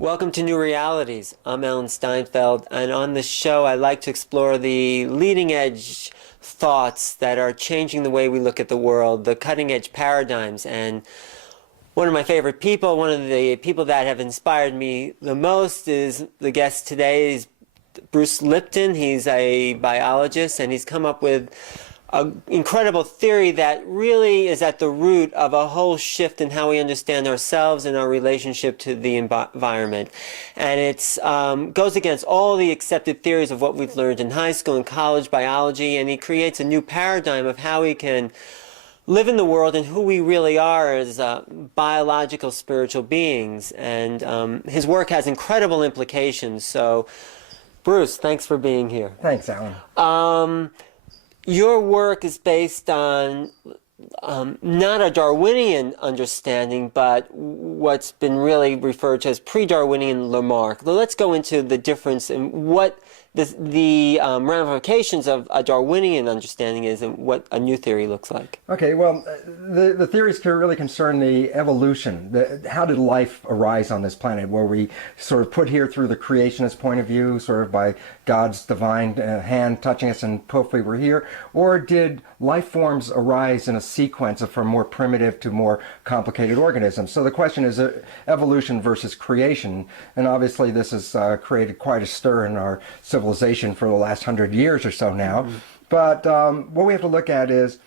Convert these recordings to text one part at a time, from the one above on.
Welcome to New Realities. I'm Alan Steinfeld, and on this show I like to explore the leading edge thoughts that are changing the way we look at the world, the cutting edge paradigms. And one of my favorite people, one of the people that have inspired me the most is the guest today is Bruce Lipton. He's a biologist, and he's come up with an incredible theory that really is at the root of a whole shift in how we understand ourselves and our relationship to the environment. And it goes against all the accepted theories of what we've learned in high school and college biology, and he creates a new paradigm of how we can live in the world and who we really are as biological spiritual beings. And his work has incredible implications. So, Bruce, thanks for being here. Thanks, Alan. Your work is based on not a Darwinian understanding, but what's been really referred to as pre-Darwinian Lamarck. Let's go into the difference in what the ramifications of a Darwinian understanding is and what a new theory looks like. Okay, well, the theories really concern the evolution. How did life arise on this planet? Were we sort of put here through the creationist point of view, sort of by God's divine hand touching us and poof, we were here? Or did life forms arise in a sequence from more primitive to more complicated organisms? So the question is evolution versus creation. And obviously this has created quite a stir in our civilization for the last 100 years or so now. Mm-hmm. But what we have to look at is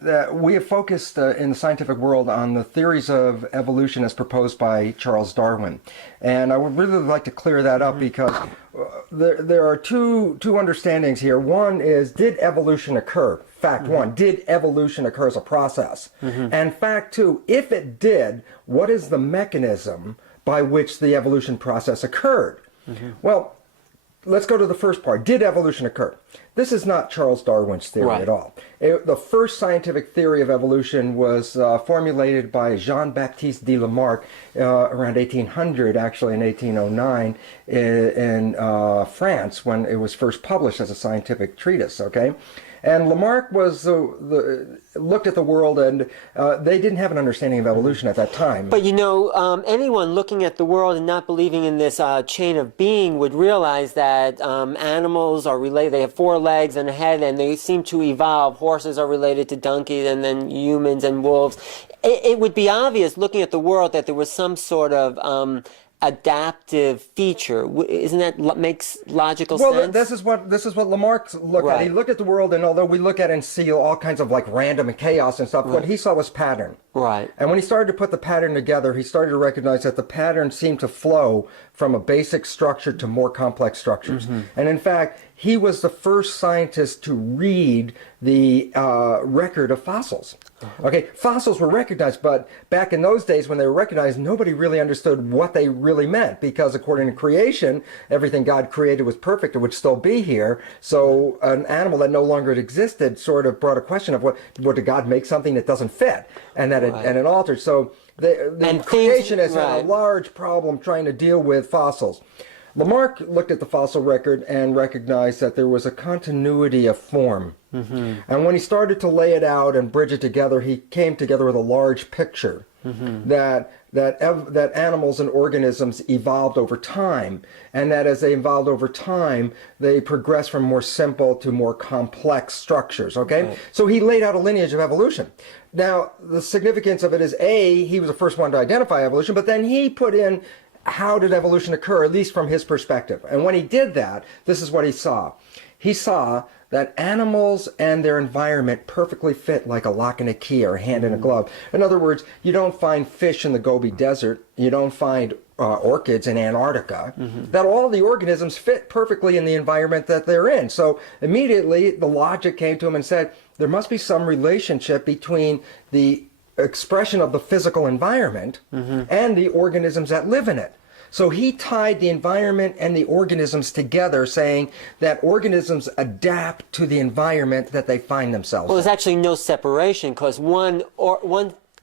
that we have focused in the scientific world on the theories of evolution as proposed by Charles Darwin. And I would really like to clear that up because there are two understandings here. One is, did evolution occur? Fact one, did evolution occur as a process? And fact two, if it did, what is the mechanism by which the evolution process occurred? Well, let's go to the first part. Did evolution occur? This is not Charles Darwin's theory at all. The first scientific theory of evolution was formulated by Jean-Baptiste de Lamarck around 1800, actually in 1809, in France, when it was first published as a scientific treatise, okay? And Lamarck was looked at the world, and they didn't have an understanding of evolution at that time. But you know, anyone looking at the world and not believing in this chain of being would realize that animals are related. They have 4 legs and a head, and they seem to evolve. Horses are related to donkeys, and then humans and wolves. It would be obvious looking at the world that there was some sort of adaptive feature. Isn't that makes logical sense? Well, this is what Lamarck looked at. He looked at the world, and although we look at it and see all kinds of like random and chaos and stuff, what he saw was pattern. Right. And when he started to put the pattern together, he started to recognize that the pattern seemed to flow from a basic structure to more complex structures. And in fact, he was the first scientist to read the record of fossils. Okay, fossils were recognized, but back in those days when they were recognized, nobody really understood what they really meant, because according to creation, everything God created was perfect. It would still be here. So an animal that no longer existed sort of brought a question of what did God make something that doesn't fit, and that it altered. So the creationists had a large problem trying to deal with fossils. Lamarck looked at the fossil record and recognized that there was a continuity of form. And when he started to lay it out and bridge it together, he came together with a large picture that animals and organisms evolved over time, and that as they evolved over time, they progressed from more simple to more complex structures, okay? So he laid out a lineage of evolution. Now, the significance of it is, A, he was the first one to identify evolution, but then he put in how did evolution occur, at least from his perspective. And when he did that, this is what he saw. He saw that animals and their environment perfectly fit like a lock and a key or a hand in a glove. In other words, you don't find fish in the Gobi Desert, you don't find orchids in Antarctica, that all the organisms fit perfectly in the environment that they're in. So immediately the logic came to him and said, there must be some relationship between the expression of the physical environment and the organisms that live in it. So he tied the environment and the organisms together, saying that organisms adapt to the environment that they find themselves in. Well, there's actually no separation, because one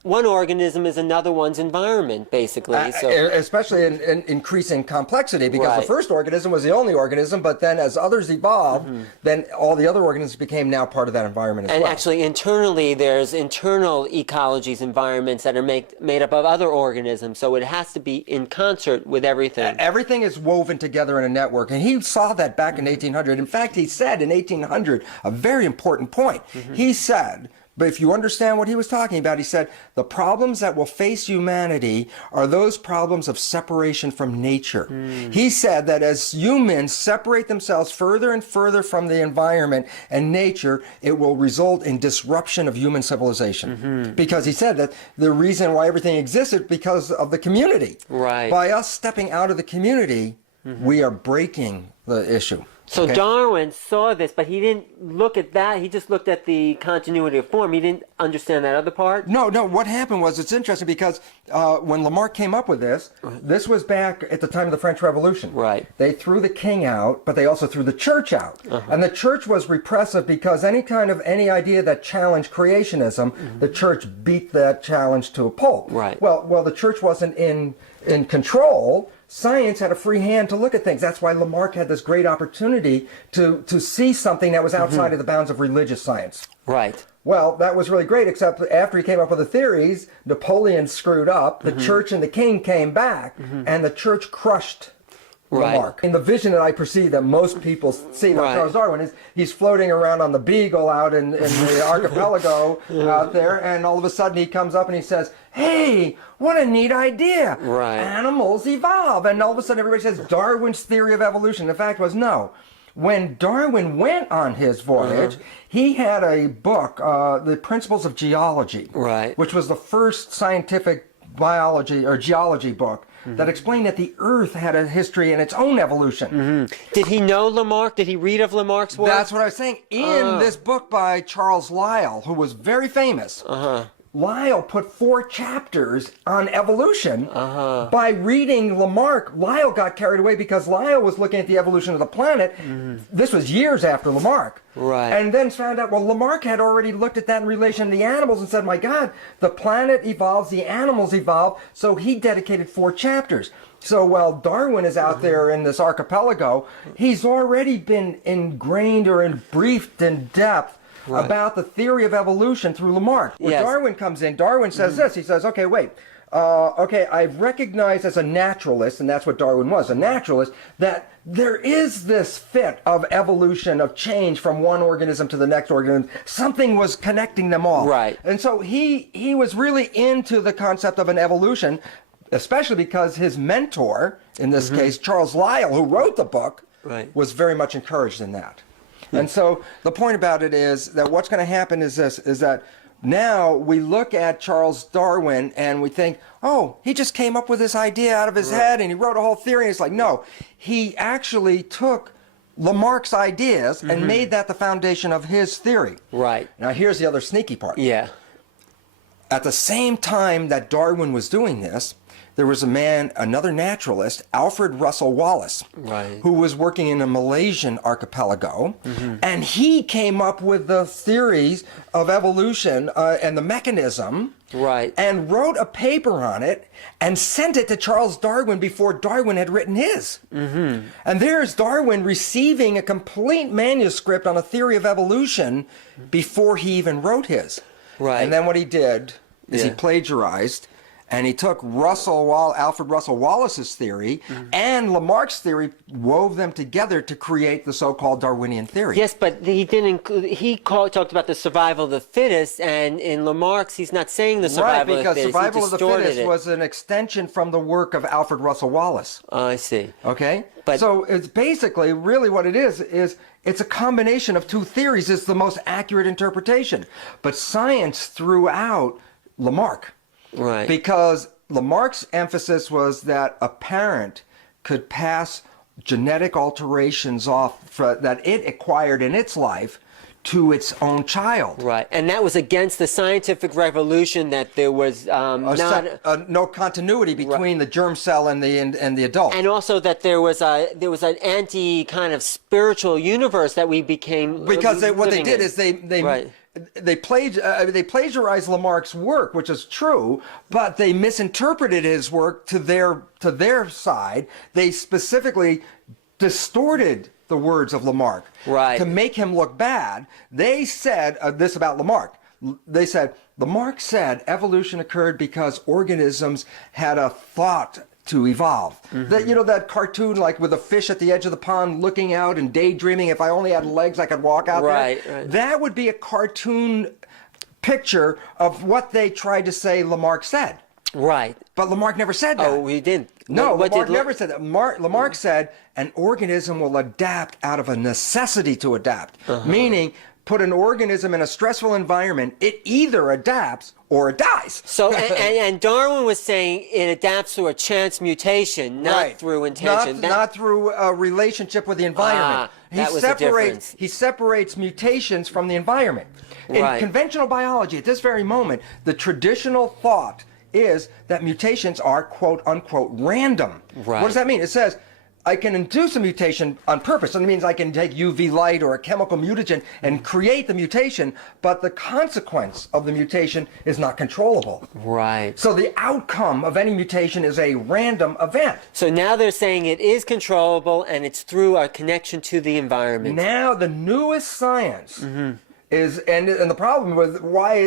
one organism is another one's environment, basically. So, especially in increasing complexity, because Right. the first organism was the only organism, but then as others evolved, then all the other organisms became now part of that environment as and well. actually, internally, there's internal ecologies, environments that are made up of other organisms. So it has to be in concert with everything. Everything is woven together in a network, and he saw that back in 1800. In fact, he said in 1800 a very important point. He said, but if you understand what he was talking about, he said, the problems that will face humanity are those problems of separation from nature. He said that as humans separate themselves further and further from the environment and nature, it will result in disruption of human civilization. Because he said that the reason why everything exists is because of the community. Right. By us stepping out of the community, we are breaking the issue. So Okay? Darwin saw this, but he didn't look at that. He just looked at the continuity of form. He didn't understand that other part. No, what happened was, it's interesting because when Lamarck came up with this was back at the time of the French Revolution. Right. They threw the king out, but they also threw the church out. And the church was repressive because any idea that challenged creationism, the church beat that challenge to a pulp. Right. Well, the church wasn't in control. Science had a free hand to look at things. That's why Lamarck had this great opportunity to see something that was outside of the bounds of religious science. Right. Well, that was really great, except after he came up with the theories, Napoleon screwed up, the church and the king came back, and the church crushed Lamarck. In the vision that I perceive that most people see, like Charles Darwin, is he's floating around on the Beagle out in the archipelago out there, and all of a sudden he comes up and he says, hey, what a neat idea. Right. Animals evolve. And all of a sudden everybody says Darwin's theory of evolution. The fact was, no. When Darwin went on his voyage, he had a book, The Principles of Geology, which was the first scientific biology or geology book that explained that the Earth had a history in its own evolution. Did he know Lamarck? Did he read of Lamarck's work? That's what I was saying. In this book by Charles Lyell, who was very famous, Lyell put 4 chapters on evolution. By reading Lamarck, Lyell got carried away because Lyell was looking at the evolution of the planet. This was years after Lamarck. Right. And then found out, well, Lamarck had already looked at that in relation to the animals and said, my God, the planet evolves, the animals evolve. So he dedicated 4 chapters. So while Darwin is out there in this archipelago, he's already been ingrained or briefed in depth about the theory of evolution through Lamarck. When Darwin comes in, Darwin says this. He says, okay, wait. I've recognized as a naturalist, and that's what Darwin was, a naturalist, that there is this fit of evolution, of change from one organism to the next organism. Something was connecting them all. Right. And so he was really into the concept of an evolution, especially because his mentor, in this case, Charles Lyell, who wrote the book, was very much encouraged in that. And so the point about it is that what's going to happen is this, is that now we look at Charles Darwin and we think, oh, he just came up with this idea out of his head and he wrote a whole theory. And it's like, no, he actually took Lamarck's ideas and made that the foundation of his theory. Right. Now here's the other sneaky part. Yeah. At the same time that Darwin was doing this, there was a man, another naturalist, Alfred Russel Wallace, who was working in a Malaysian archipelago, and he came up with the theories of evolution and the mechanism, and wrote a paper on it and sent it to Charles Darwin before Darwin had written his. And there's Darwin receiving a complete manuscript on a theory of evolution before he even wrote his. And then what he did is he plagiarized. And he took Alfred Russel Wallace's theory and Lamarck's theory, wove them together to create the so-called Darwinian theory. Yes, but he didn't include, talked about the survival of the fittest, and in Lamarck's, he's not saying the survival of the fittest. Right, because survival of the fittest was an extension from the work of Alfred Russel Wallace. Oh, I see. Okay? So it's basically, really what it is it's a combination of 2 theories. It's the most accurate interpretation. But science threw out Lamarck. Right. Because Lamarck's emphasis was that a parent could pass genetic alterations off that it acquired in its life to its own child. Right. And that was against the scientific revolution, that there was no continuity between the germ cell and the adult. And also that there was an anti kind of spiritual universe that we became because what they did is they they plagiarized Lamarck's work, which is true, but they misinterpreted his work to their side. They specifically distorted the words of Lamarck to make him look bad. They said this about Lamarck. They said Lamarck said evolution occurred because organisms had a thought to evolve. That, you know, that cartoon like with a fish at the edge of the pond looking out and daydreaming, if I only had legs I could walk out there. Right. That would be a cartoon picture of what they tried to say Lamarck said. Right. But Lamarck never said that. Oh, we didn't. No, Lamarck never said that. Lamarck said an organism will adapt out of a necessity to adapt, meaning put an organism in a stressful environment, it either adapts or it dies. So, and Darwin was saying it adapts through a chance mutation, not through intention. Not through a relationship with the environment. That was the difference. He separates mutations from the environment. In conventional biology, at this very moment, the traditional thought is that mutations are quote unquote random. What does that mean? It says, I can induce a mutation on purpose. And it means I can take UV light or a chemical mutagen and create the mutation, but the consequence of the mutation is not controllable. Right. So the outcome of any mutation is a random event. So now they're saying it is controllable and it's through our connection to the environment. Now the newest science is, and the problem with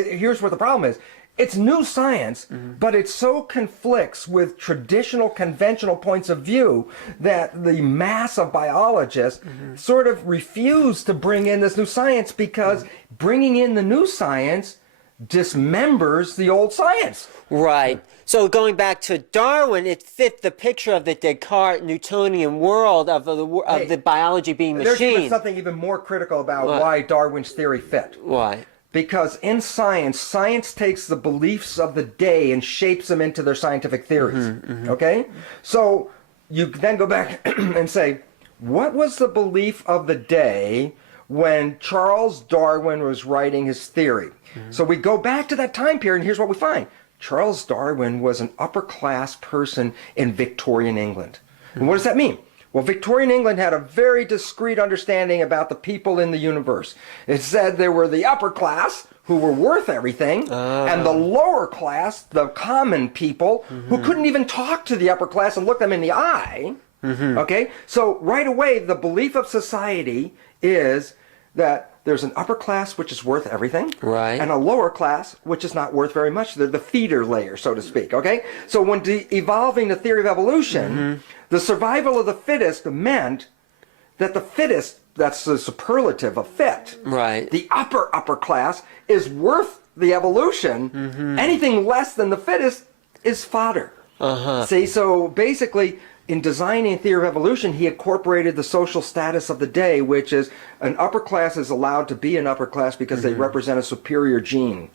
here's what the problem is. It's new science, but it so conflicts with traditional, conventional points of view that the mass of biologists sort of refuse to bring in this new science because bringing in the new science dismembers the old science. Right. So going back to Darwin, it fit the picture of the Descartes Newtonian world of the biology being machine. There's something even more critical about why Darwin's theory fit. Why? Because in science, science takes the beliefs of the day and shapes them into their scientific theories. Okay? So you then go back and say, what was the belief of the day when Charles Darwin was writing his theory? So we go back to that time period, and here's what we find. Charles Darwin was an upper-class person in Victorian England. And what does that mean? Well, Victorian England had a very discrete understanding about the people in the universe. It said there were the upper class, who were worth everything, and the lower class, the common people, who couldn't even talk to the upper class and look them in the eye. Okay? So right away, the belief of society is that there's an upper class which is worth everything, and a lower class which is not worth very much. They're the feeder layer, so to speak. Okay? So when evolving the theory of evolution, the survival of the fittest meant that the fittest, that's the superlative of fit, the upper class is worth the evolution. Anything less than the fittest is fodder. See, so basically, in designing a theory of evolution, he incorporated the social status of the day, which is an upper class is allowed to be an upper class because they represent a superior gene.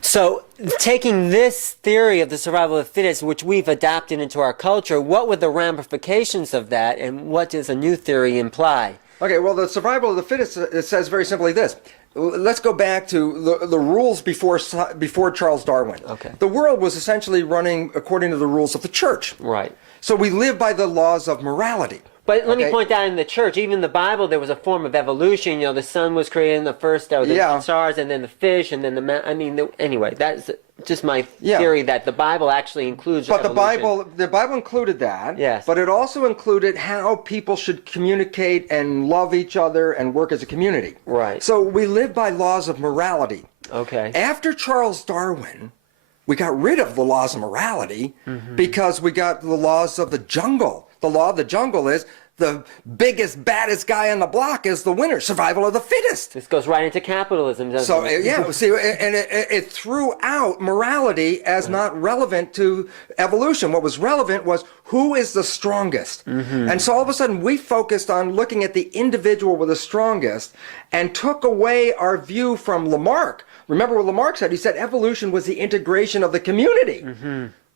So taking this theory of the survival of the fittest, which we've adapted into our culture, what were the ramifications of that, and what does a new theory imply? Okay, well, the survival of the fittest, it says very simply this. Let's go back to the rules before Charles Darwin. The world was essentially running according to the rules of the church. So we live by the laws of morality. But let me point out, in the church, even the Bible, there was a form of evolution. You know, the sun was created in the first, or the stars, and then the fish, and then anyway, that's just my theory that the Bible actually includes evolution. But the Bible included that. But it also included how people should communicate and love each other and work as a community. So we live by laws of morality. After Charles Darwin, we got rid of the laws of morality because we got the laws of the jungle. The law of the jungle is the biggest, baddest guy on the block is the winner. Survival of the fittest. This goes right into capitalism, doesn't it? See, and it threw out morality as not relevant to evolution. What was relevant was who is the strongest. And so all of a sudden we focused on looking at the individual with the strongest and took away our view from Lamarck. Remember what Lamarck said? He said evolution was the integration of the community.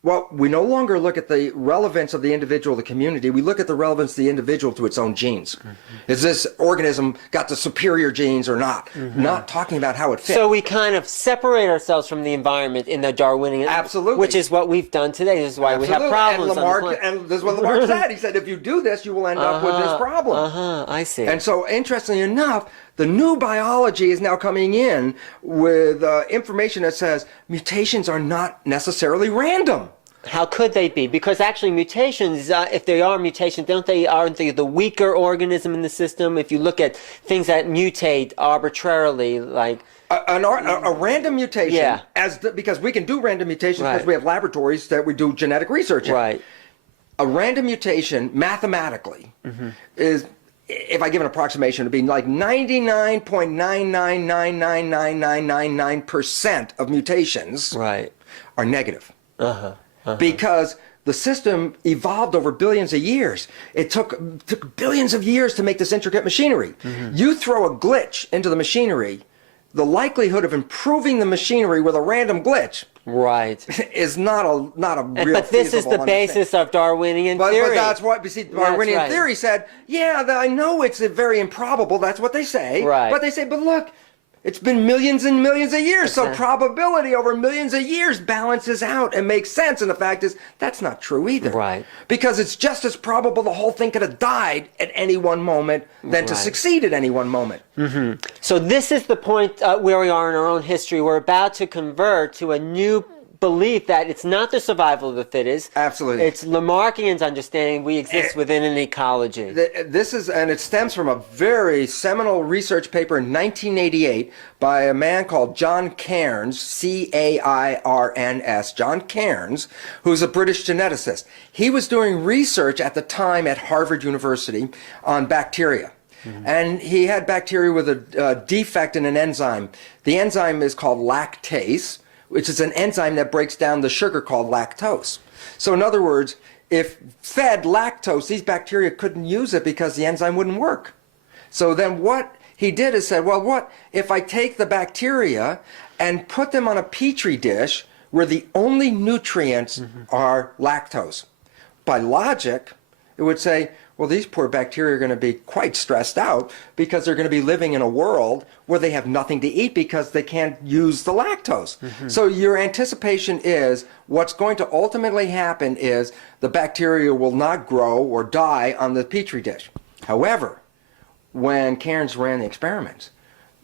Well, we no longer look at the relevance of the individual to the community. We look at the relevance of the individual to its own genes. Is this organism got the superior genes or not? Not talking about how it fits. So we kind of separate ourselves from the environment in the Darwinian. Which is what we've done today. This is why we have problems. And this is what Lamarck said. He said, if you do this, you will end up with this problem. I see. And so, interestingly enough, The new biology is now coming in with information that says mutations are not necessarily random. How could they be? Because actually mutations, if they are mutations, aren't they the weaker organism in the system? If you look at things that mutate arbitrarily, like... A random mutation, Yeah. Because we can do random mutations Right. because we have laboratories that we do genetic research in. Right. A random mutation, mathematically, is, if I give an approximation, it'd be like 99.9999999% of mutations Right. are negative. Because the system evolved over billions of years. It took billions of years to make this intricate machinery. You throw a glitch into the machinery, the likelihood of improving the machinery with a random glitch Right. is not a real But this is the basis of Darwinian theory. But that's what, you see, Darwinian right. theory said, yeah, I know it's very improbable, that's what they say. Right. But they say, but look, it's been millions and millions of years, so probability over millions of years balances out and makes sense. And the fact is, that's not true either. Right. Because it's just as probable the whole thing could have died at any one moment than to Right. succeed at any one moment. So this is the point where we are in our own history. We're about to convert to a new belief that it's not the survival of the fittest. Absolutely. It's Lamarckian's understanding we exist within an ecology. This is, and it stems from a very seminal research paper in 1988 by a man called John Cairns, Cairns, John Cairns, who's a British geneticist. He was doing research at the time at Harvard University on bacteria. And he had bacteria with a defect in an enzyme. The enzyme is called lactase, which is an enzyme that breaks down the sugar called lactose. So in other words, if fed lactose, these bacteria couldn't use it because the enzyme wouldn't work. So then what he did is said, well, what if I take the bacteria and put them on a petri dish where the only nutrients are lactose? By logic, it would say, well, these poor bacteria are going to be quite stressed out because they're going to be living in a world where they have nothing to eat because they can't use the lactose. So your anticipation is what's going to ultimately happen is the bacteria will not grow or die on the petri dish. However, when Cairns ran the experiments,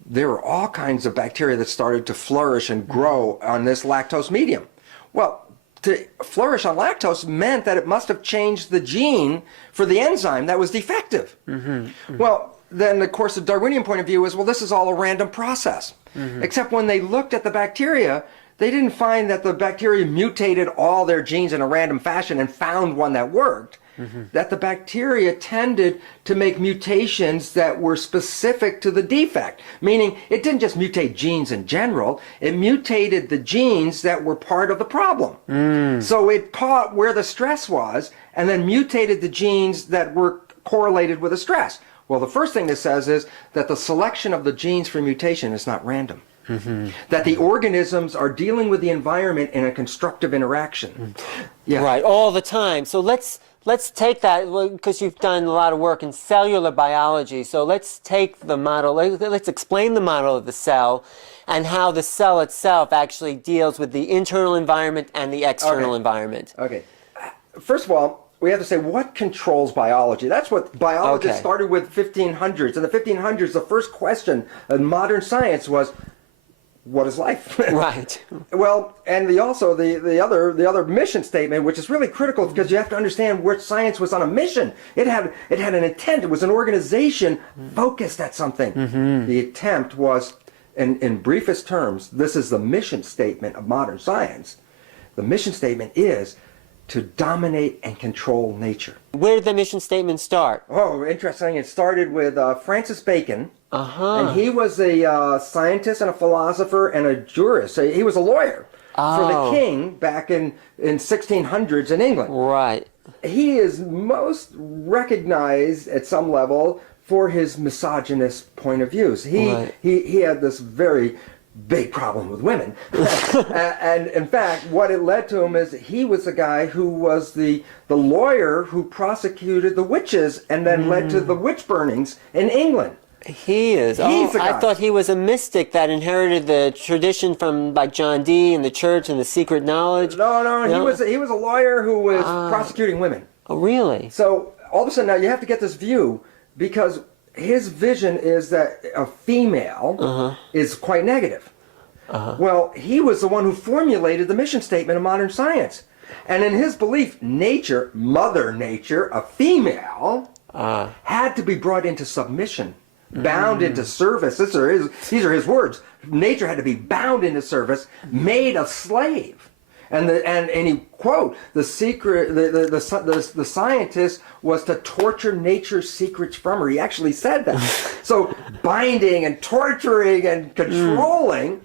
there were all kinds of bacteria that started to flourish and grow on this lactose medium. Well, to flourish on lactose meant that it must have changed the gene for the enzyme that was defective. Well, then, of course, the Darwinian point of view is, well, this is all a random process. Except when they looked at the bacteria, they didn't find that the bacteria mutated all their genes in a random fashion and found one that worked. That the bacteria tended to make mutations that were specific to the defect, meaning it didn't just mutate genes in general, it mutated the genes that were part of the problem. So it caught where the stress was and then mutated the genes that were correlated with the stress. Well, the first thing this says is that the selection of the genes for mutation is not random. That the organisms are dealing with the environment in a constructive interaction. Right, all the time. So let's take that, because you've done a lot of work in cellular biology. So let's take the model, let's explain the model of the cell and how the cell itself actually deals with the internal environment and the external environment. Okay. First of all, we have to say what controls biology. That's what biologists started with 1500s. In the 1500s, the first question in modern science was, what is life? Right. Well, and the other mission statement, which is really critical because you have to understand where science was on a mission. It had an intent. It was an organization focused at something. The attempt was, in briefest terms, this is the mission statement of modern science. The mission statement is to dominate and control nature. Where did the mission statement start? Oh, interesting. It started with Francis Bacon. And he was a scientist and a philosopher and a jurist. So he was a lawyer for the king back in 1600s in England. Right. He is most recognized at some level for his misogynist point of views. He had this very big problem with women. And in fact, what it led to him is he was the guy who was the lawyer who prosecuted the witches and then led to the witch burnings in England. He is. He's the guy. I thought he was a mystic that inherited the tradition from like John Dee and the church and the secret knowledge. No. He was a lawyer who was prosecuting women. Oh, really? So all of a sudden now you have to get this view because his vision is that a female is quite negative. Well, he was the one who formulated the mission statement of modern science. And in his belief, nature, Mother Nature, a female, had to be brought into submission, bound into service. These are his words. Nature had to be bound into service, made a slave. And he quote, the scientist was to torture nature's secrets from her. He actually said that. So binding and torturing and controlling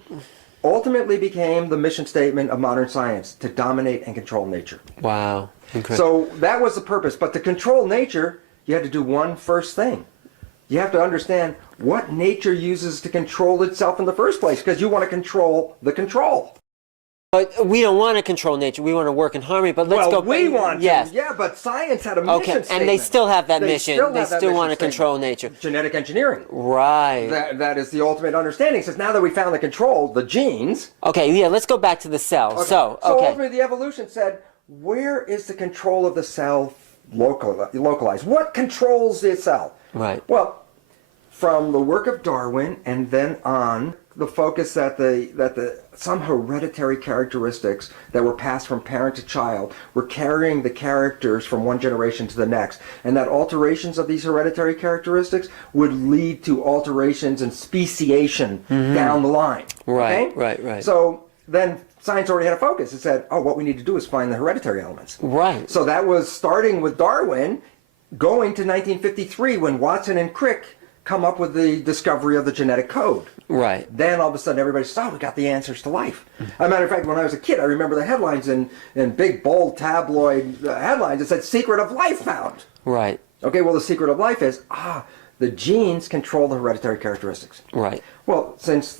ultimately became the mission statement of modern science, to dominate and control nature. Wow. Incredible. So that was the purpose. But to control nature, you had to do one first thing. You have to understand what nature uses to control itself in the first place, because you want to control the control. But we don't want to control nature. We want to work in harmony. But let's go. We want to. Yes. Yeah, but science had a mission statement. And they still have that mission. They still want to control nature. Genetic engineering. Right. That is the ultimate understanding. Since now that we found the control, the genes. Okay, yeah, let's go back to the cell. Okay. So ultimately the evolution said, where is the control of the cell localized? What controls the cell? Right. Well, from the work of Darwin and then on, the focus that some hereditary characteristics that were passed from parent to child were carrying the characters from one generation to the next, and that alterations of these hereditary characteristics would lead to alterations and speciation down the line. Right, okay? right. So then science already had a focus. It said, oh, what we need to do is find the hereditary elements. Right. So that was starting with Darwin, going to 1953 when Watson and Crick come up with the discovery of the genetic code. Right. Then all of a sudden everybody said, oh, we got the answers to life. As a matter of fact, when I was a kid, I remember the headlines in big, bold tabloid headlines that said, secret of life found. Right. Okay, well, the secret of life is, the genes control the hereditary characteristics. Right. Well, since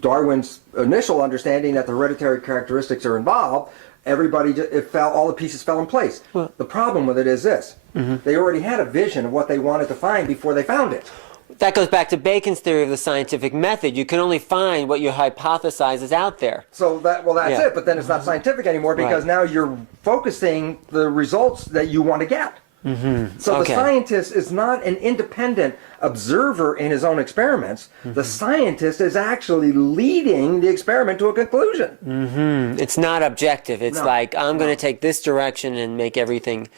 Darwin's initial understanding that the hereditary characteristics are involved, all the pieces fell in place. Well, the problem with it is this. They already had a vision of what they wanted to find before they found it. That goes back to Bacon's theory of the scientific method. You can only find what you hypothesize is out there. So that's it, but then it's not scientific anymore because now you're focusing the results that you want to get. So the scientist is not an independent observer in his own experiments. The scientist is actually leading the experiment to a conclusion. It's not objective. It's like, I'm going to take this direction and make everything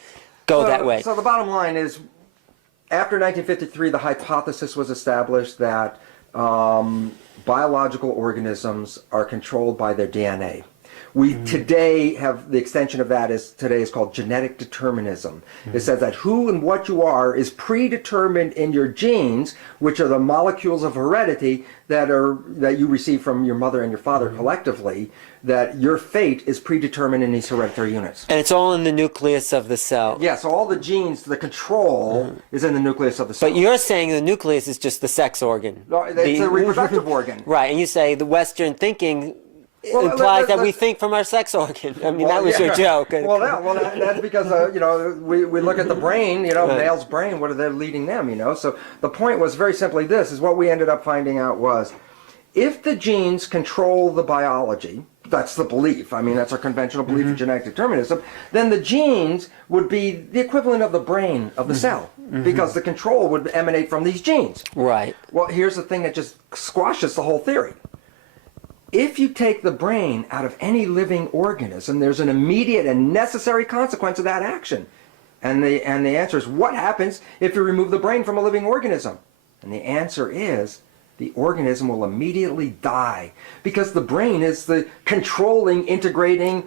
go that way. So the bottom line is, after 1953, the hypothesis was established that biological organisms are controlled by their DNA. We today have the extension of that today is called genetic determinism. It says that who and what you are is predetermined in your genes, which are the molecules of heredity that you receive from your mother and your father collectively, that your fate is predetermined in these hereditary units. And it's all in the nucleus of the cell. Yeah, so all the genes, the control is in the nucleus of the cell. But you're saying the nucleus is just the sex organ. No, it's a reproductive organ. Right, and you say the Western thinking implies that we think from our sex organ. I mean, that was your joke. That's because, we look at the brain, male's brain, what are they leading them, So the point was very simply this, is what we ended up finding out was, if the genes control the biology, that's the belief, that's our conventional belief in genetic determinism, then the genes would be the equivalent of the brain of the cell, because the control would emanate from these genes. Right. Well, here's the thing that just squashes the whole theory. If you take the brain out of any living organism, there's an immediate and necessary consequence of that action. And the answer is, what happens if you remove the brain from a living organism? And the answer is, the organism will immediately die, because the brain is the controlling, integrating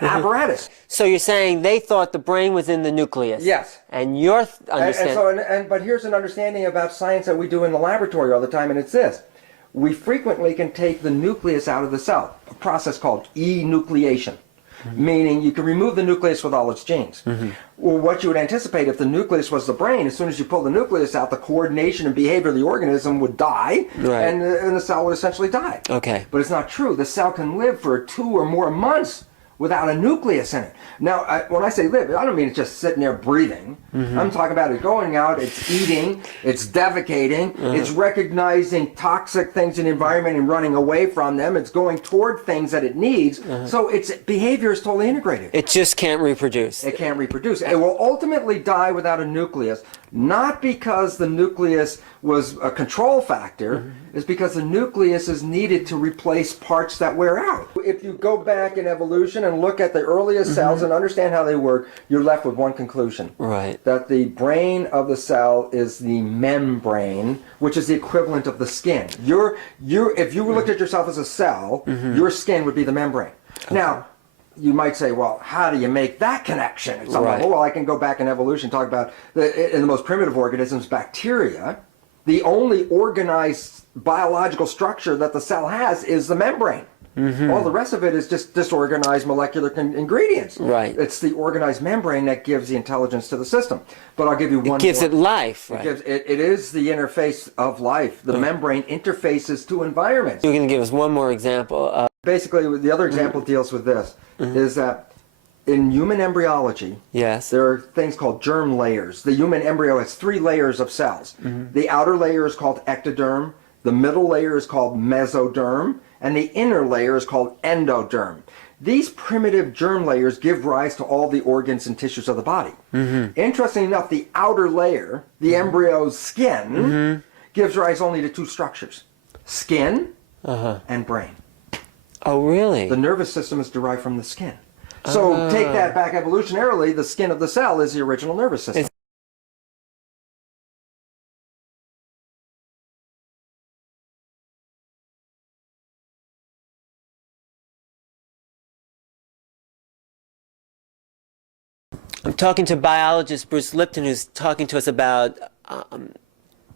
apparatus. So you're saying they thought the brain was in the nucleus. Yes. And your understanding... But here's an understanding about science that we do in the laboratory all the time, and it's this. We frequently can take the nucleus out of the cell, a process called enucleation, meaning you can remove the nucleus with all its genes. Well, what you would anticipate if the nucleus was the brain, as soon as you pull the nucleus out, the coordination and behavior of the organism would die, and the cell would essentially die. Okay. But it's not true. The cell can live for 2 or more months without a nucleus in it. Now, when I say live, I don't mean it's just sitting there breathing. I'm talking about it going out, it's eating, it's defecating, it's recognizing toxic things in the environment and running away from them. It's going toward things that it needs. So its behavior is totally integrated. It just can't reproduce. It can't reproduce. It will ultimately die without a nucleus, not because the nucleus was a control factor, it's because the nucleus is needed to replace parts that wear out. If you go back in evolution and look at the earliest cells and understand how they work, you're left with one conclusion. Right. That the brain of the cell is the membrane, which is the equivalent of the skin. If you looked at yourself as a cell, your skin would be the membrane. Okay. Now, you might say, well, how do you make that connection? At some level? Well, I can go back in evolution and talk about, in the most primitive organisms, bacteria. The only organized biological structure that the cell has is the membrane. All the rest of it is just disorganized molecular ingredients. Right. It's the organized membrane that gives the intelligence to the system. But I'll give you one more. It gives it life, right? It is the interface of life. The membrane interfaces to environments. You're going to give us one more example. Basically, the other example deals with this, is that in human embryology, there are things called germ layers. The human embryo has 3 layers of cells. The outer layer is called ectoderm, the middle layer is called mesoderm, and the inner layer is called endoderm. These primitive germ layers give rise to all the organs and tissues of the body. Interestingly enough, the outer layer, the embryo's skin, gives rise only to 2 structures, skin and brain. Oh, really? The nervous system is derived from the skin. So take that back evolutionarily, the skin of the cell is the original nervous system. I'm talking to biologist Bruce Lipton, who's talking to us about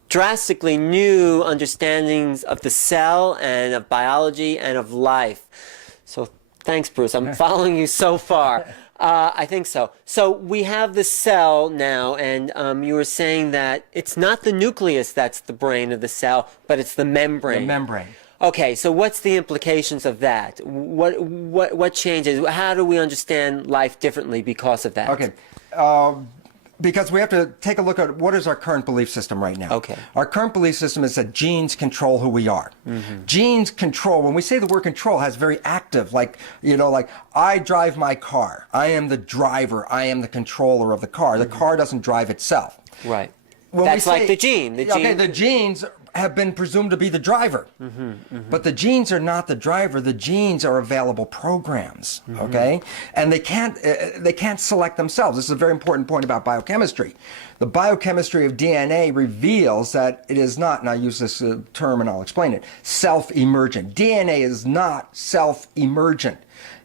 drastically new understandings of the cell and of biology and of life. So thanks, Bruce. I'm following you so far. I think so. So we have the cell now, and you were saying that it's not the nucleus that's the brain of the cell, but it's the membrane. The membrane. Okay, so what's the implications of that? What changes? How do we understand life differently because of that? Okay. Because we have to take a look at what is our current belief system right now. Okay. Our current belief system is that genes control who we are. Genes control, when we say the word control, has very active, like I drive my car. I am the driver. I am the controller of the car. The car doesn't drive itself. Right. When That's like the gene. Okay, the genes have been presumed to be the driver. But the genes are not the driver. The genes are available programs, okay? And they can't select themselves. This is a very important point about biochemistry. The biochemistry of DNA reveals that it is not, and I use this term and I'll explain it, self-emergent. DNA is not self-emergent.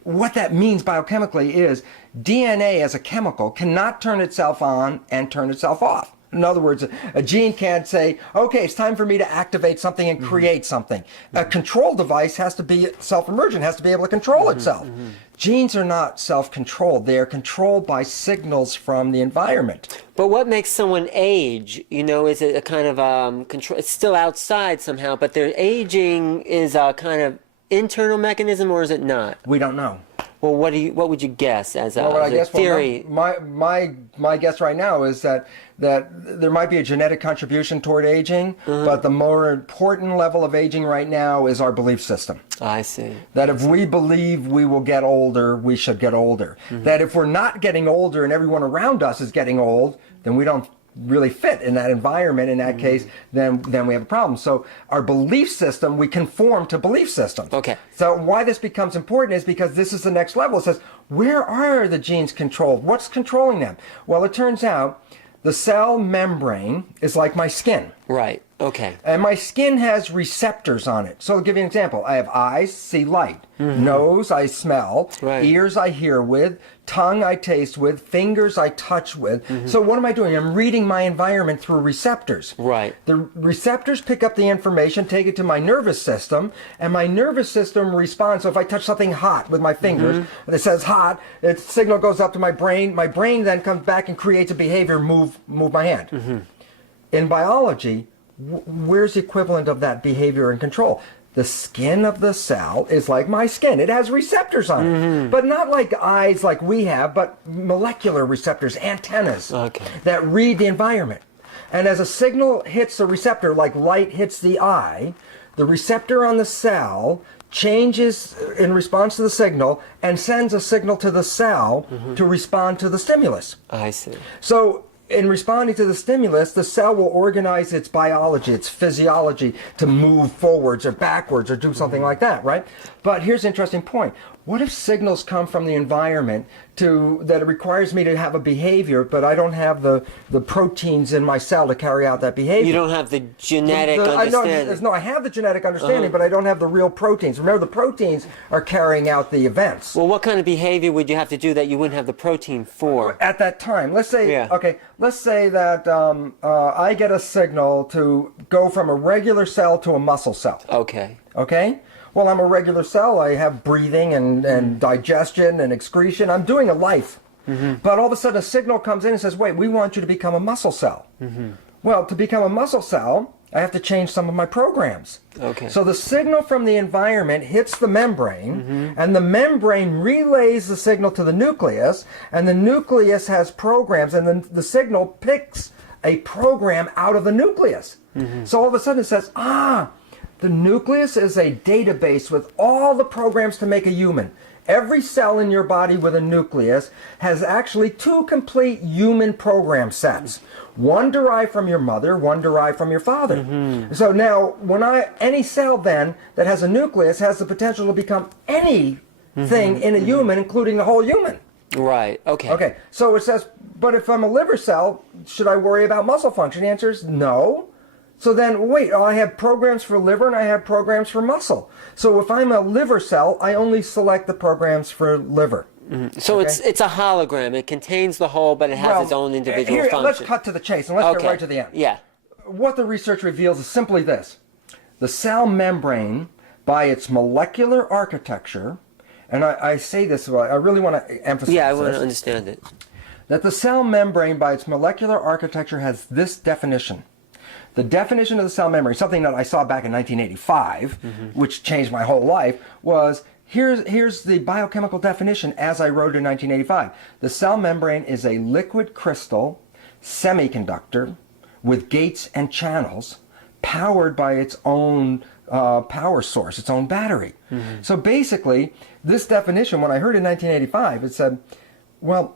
What that means biochemically is DNA as a chemical cannot turn itself on and turn itself off. In other words, a gene can't say, okay, it's time for me to activate something and create something. A control device has to be self-emergent, has to be able to control itself. Genes are not self-controlled. They are controlled by signals from the environment. But what makes someone age? Is it a kind of control? It's still outside somehow, but their aging is a kind of internal mechanism, or is it not? We don't know. Well, what would you guess as a, theory? My guess right now is that there might be a genetic contribution toward aging, but the more important level of aging right now is our belief system. I see. That if we believe we will get older, we should get older. That if we're not getting older and everyone around us is getting old, then we don't really fit in that environment. In that case, then we have a problem. So our belief system, we conform to belief systems. Okay. So why this becomes important is because this is the next level. It says, where are the genes controlled? What's controlling them? Well, it turns out the cell membrane is like my skin. Right. Okay. And my skin has receptors on it. So I'll give you an example. I have eyes, see light. Nose, I smell. Right. Ears, I hear with. Tongue, I taste with. Fingers, I touch with. So what am I doing? I'm reading my environment through receptors. Right. The receptors pick up the information, take it to my nervous system, and my nervous system responds. So if I touch something hot with my fingers, and it says hot, the signal goes up to my brain. My brain then comes back and creates a behavior, move my hand. In biology, where's the equivalent of that behavior and control? the skin of the cell is like my skin. It has receptors on it, but not like eyes like we have, but molecular receptors, antennas that read the environment. And as a signal hits the receptor, like light hits the eye, the receptor on the cell changes in response to the signal and sends a signal to the cell to respond to the stimulus. I see. So in responding to the stimulus, the cell will organize its biology, its physiology to move forwards or backwards or do something like that, right? But here's an interesting point. What if signals come from the environment that it requires me to have a behavior, but I don't have the proteins in my cell to carry out that behavior? You don't have the genetic understanding. I have the genetic understanding, but I don't have the real proteins. Remember, the proteins are carrying out the events. Well, what kind of behavior would you have to do that you wouldn't have the protein for? At that time, let's say, let's say that I get a signal to go from a regular cell to a muscle cell. Okay. Okay? Well, I'm a regular cell. I have breathing and digestion and excretion. I'm doing a life. But all of a sudden a signal comes in and says, wait, we want you to become a muscle cell. Well, to become a muscle cell, I have to change some of my programs. Okay. So the signal from the environment hits the membrane, and the membrane relays the signal to the nucleus, and the nucleus has programs, and then the signal picks a program out of the nucleus. So all of a sudden it says, the nucleus is a database with all the programs to make a human. Every cell in your body with a nucleus has actually 2 complete human program sets. One derived from your mother, one derived from your father. So now, any cell then that has a nucleus has the potential to become anything in a human, including the whole human. Right, okay. Okay, so it says, but if I'm a liver cell, should I worry about muscle function? The answer is no. So then, wait, I have programs for liver and I have programs for muscle. So if I'm a liver cell, I only select the programs for liver. So it's a hologram. It contains the whole, but it has its own individual function. Let's cut to the chase and let's get right to the end. Yeah. What the research reveals is simply this. The cell membrane, by its molecular architecture, and I say this, I really want to emphasize this. Yeah, I want to understand it. That the cell membrane, by its molecular architecture, has this definition. The definition of the cell membrane, something that I saw back in 1985, which changed my whole life, was here's the biochemical definition as I wrote in 1985. The cell membrane is a liquid crystal semiconductor with gates and channels powered by its own power source, its own battery. So basically, this definition, when I heard it in 1985, it said, well,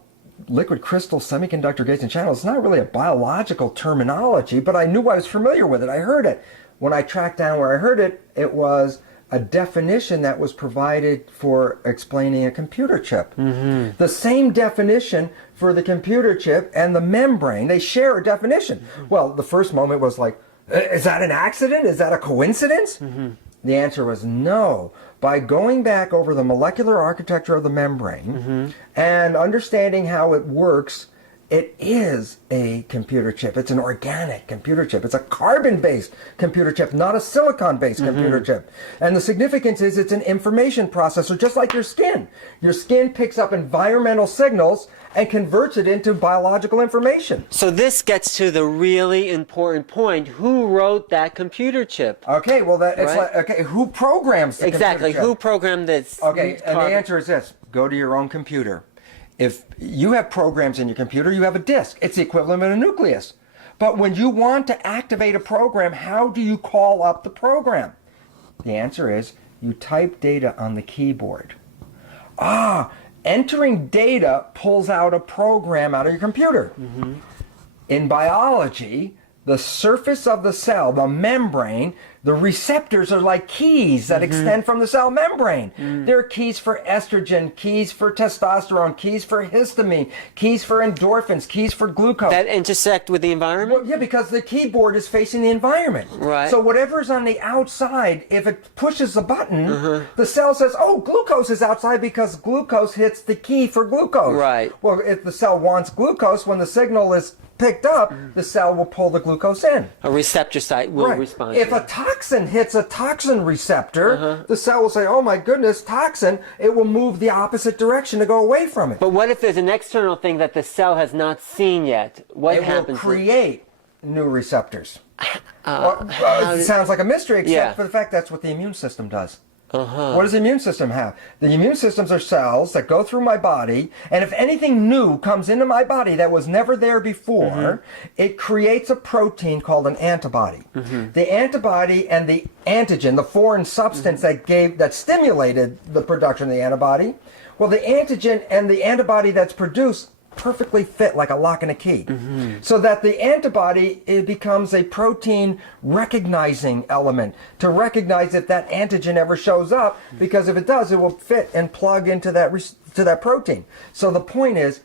liquid crystal semiconductor gates and channels, it's not really a biological terminology, but I knew I was familiar with it. I heard it. When I tracked down where I heard it, it was a definition that was provided for explaining a computer chip. The same definition for the computer chip and the membrane, they share a definition. Well, the first moment was like, is that an accident? Is that a coincidence? The answer was no. By going back over the molecular architecture of the membrane and understanding how it works, it is a computer chip. It's an organic computer chip. It's a carbon-based computer chip, not a silicon-based computer chip. And the significance is it's an information processor, just like your skin. Your skin picks up environmental signals and converts it into biological information. So this gets to the really important point. Who wrote that computer chip? Okay, well, it's like, okay, who programs the exactly, computer chip? Who programmed this? Okay, and the answer is this. Go to your own computer. If you have programs in your computer, you have a disk. It's the equivalent of a nucleus. But when you want to activate a program, how do you call up the program? The answer is you type data on the keyboard. Entering data pulls out a program out of your computer. In biology, the surface of the cell, the membrane, the receptors are like keys that extend from the cell membrane. There are keys for estrogen, keys for testosterone, keys for histamine, keys for endorphins, keys for glucose. That intersect with the environment? Well, yeah, because the keyboard is facing the environment. Right. So whatever's on the outside, if it pushes the button, the cell says, oh, glucose is outside because glucose hits the key for glucose. Right. Well, if the cell wants glucose, when the signal is picked up, the cell will pull the glucose in. A receptor site will respond. If a toxin hits a toxin receptor, the cell will say, oh my goodness, toxin, it will move the opposite direction to go away from it. But what if there's an external thing that the cell has not seen yet? What happens? It will create new receptors. It sounds like a mystery, except Yeah. for the fact that's what the immune system does. Uh-huh. What does the immune system have? The immune systems are cells that go through my body, and if anything new comes into my body that was never there before, it creates a protein called an antibody. The antibody and the antigen, the foreign substance that stimulated the production of the antibody, well, the antigen and the antibody that's produced perfectly fit like a lock and a key. So that the antibody, it becomes a protein recognizing element to recognize if that antigen ever shows up, because if it does, it will fit and plug into that protein. So the point is,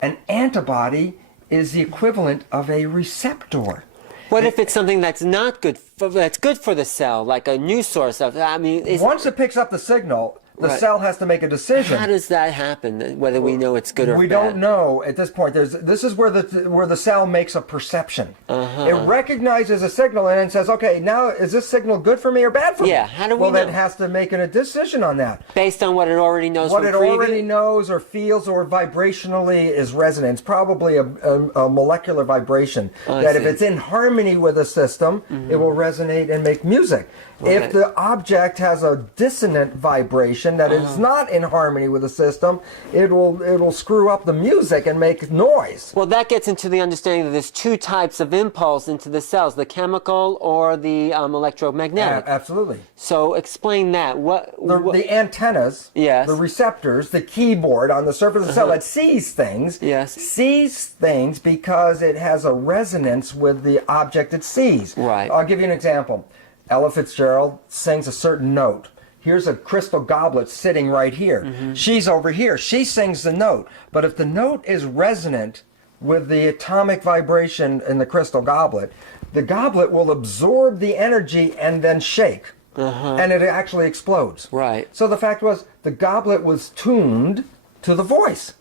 an antibody is the equivalent of a receptor. What if it's something that's not good that's good for the cell, like a new source of, I mean, Once it picks up the signal, the Right. cell has to make a decision. How does that happen, whether we know it's good or We bad? don't know at this point. This is where the cell makes a perception. It recognizes a signal and then says, okay, now is this signal good for me or bad for me? Yeah, how do we Well, then know? it has to make a decision on that. Based on what it already knows What from it previous... already knows or feels or vibrationally is resonance, probably a molecular vibration. That if see. it's in harmony with a system, it will resonate and make music. Right. If the object has a dissonant vibration that is not in harmony with the system, it'll screw up the music and make noise. Well, that gets into the understanding that there's two types of impulse into the cells, the chemical or the electromagnetic. Absolutely. So explain that. The antennas, Yes. the receptors, the keyboard on the surface of the cell that sees things, Yes. sees things because it has a resonance with the object it sees. Right. I'll give you an example. Ella Fitzgerald sings a certain note. Here's a crystal goblet sitting right here. She's over here. She sings the note. But if the note is resonant with the atomic vibration in the crystal goblet, the goblet will absorb the energy and then shake. And it actually explodes. Right. So the fact was, the goblet was tuned to the voice.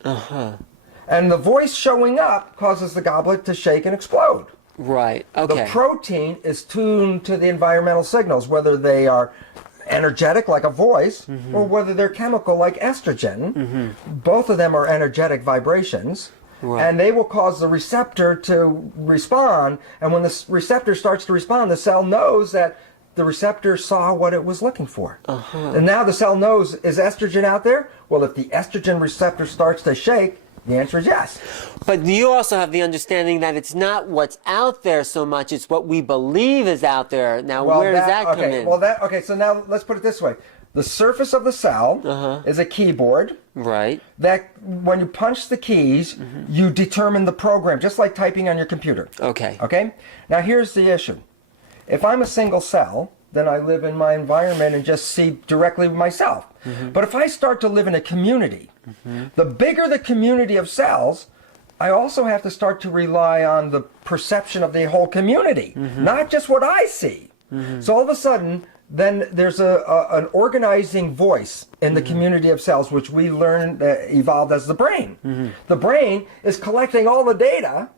And the voice showing up causes the goblet to shake and explode. Right. Okay. The protein is tuned to the environmental signals, whether they are energetic like a voice or whether they're chemical like estrogen. Both of them are energetic vibrations. Right. And they will cause the receptor to respond. And when the receptor starts to respond, the cell knows that the receptor saw what it was looking for. And now the cell knows, is estrogen out there? Well, if the estrogen receptor starts to shake, the answer is yes. But you also have the understanding that it's not what's out there so much, it's what we believe is out there. Now, where does that come in? Okay, so now let's put it this way. The surface of the cell is a keyboard Right. that when you punch the keys, you determine the program, just like typing on your computer. Okay. Okay? Now here's the issue. If I'm a single cell, then I live in my environment and just see directly with myself. But if I start to live in a community, the bigger the community of cells, I also have to start to rely on the perception of the whole community, not just what I see. So all of a sudden, then there's an organizing voice in the community of cells, which we learned evolved as the brain. The brain is collecting all the data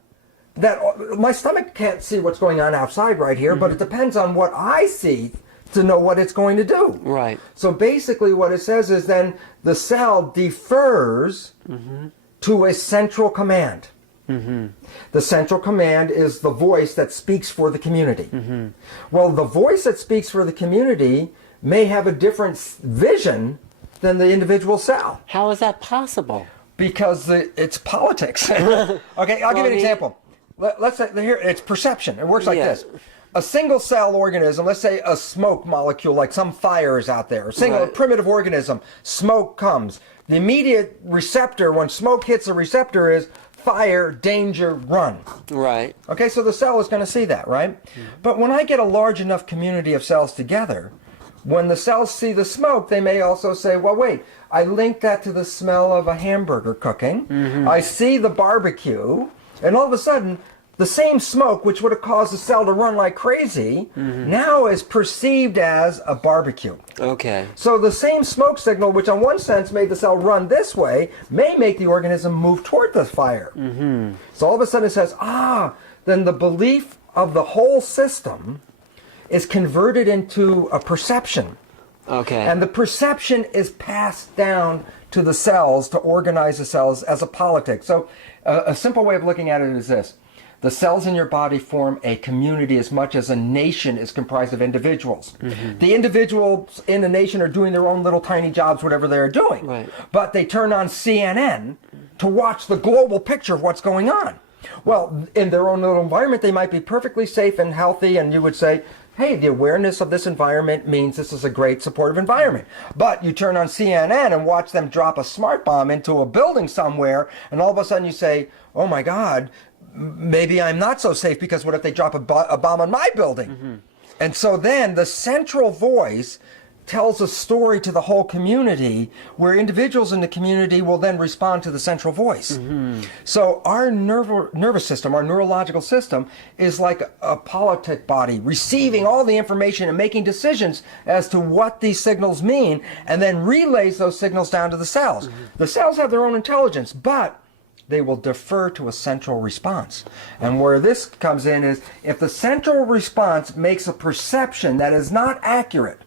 that my stomach can't see what's going on outside right here, but it depends on what I see to know what it's going to do. Right. So basically what it says is then the cell defers to a central command. The central command is the voice that speaks for the community. Well, the voice that speaks for the community may have a different vision than the individual cell. How is that possible? Because it's politics. Okay, I'll give you an example. Let's say here it's perception. It works like this. A single cell organism, let's say a smoke molecule, like some fire is out there. A primitive organism, smoke comes. The immediate receptor, when smoke hits the receptor, is fire, danger, run. Right. Okay, so the cell is going to see that, right? But when I get a large enough community of cells together, when the cells see the smoke, they may also say, well, wait, I link that to the smell of a hamburger cooking. I see the barbecue, and all of a sudden, the same smoke, which would have caused the cell to run like crazy, now is perceived as a barbecue. Okay. So the same smoke signal, which in one sense made the cell run this way, may make the organism move toward the fire. So all of a sudden it says, then the belief of the whole system is converted into a perception. Okay. And the perception is passed down to the cells to organize the cells as a politic. So a simple way of looking at it is this. The cells in your body form a community as much as a nation is comprised of individuals. The individuals in a nation are doing their own little tiny jobs, whatever they're doing. Right. But they turn on CNN to watch the global picture of what's going on. Well, in their own little environment, they might be perfectly safe and healthy, and you would say, hey, the awareness of this environment means this is a great supportive environment. But you turn on CNN and watch them drop a smart bomb into a building somewhere, and all of a sudden you say, oh my God, maybe I'm not so safe, because what if they drop a bomb on my building? And so then the central voice tells a story to the whole community, where individuals in the community will then respond to the central voice. So our nervous system, our neurological system, is like a politic body, receiving all the information and making decisions as to what these signals mean, and then relays those signals down to the cells. The cells have their own intelligence, but they will defer to a central response. And where this comes in is, if the central response makes a perception that is not accurate,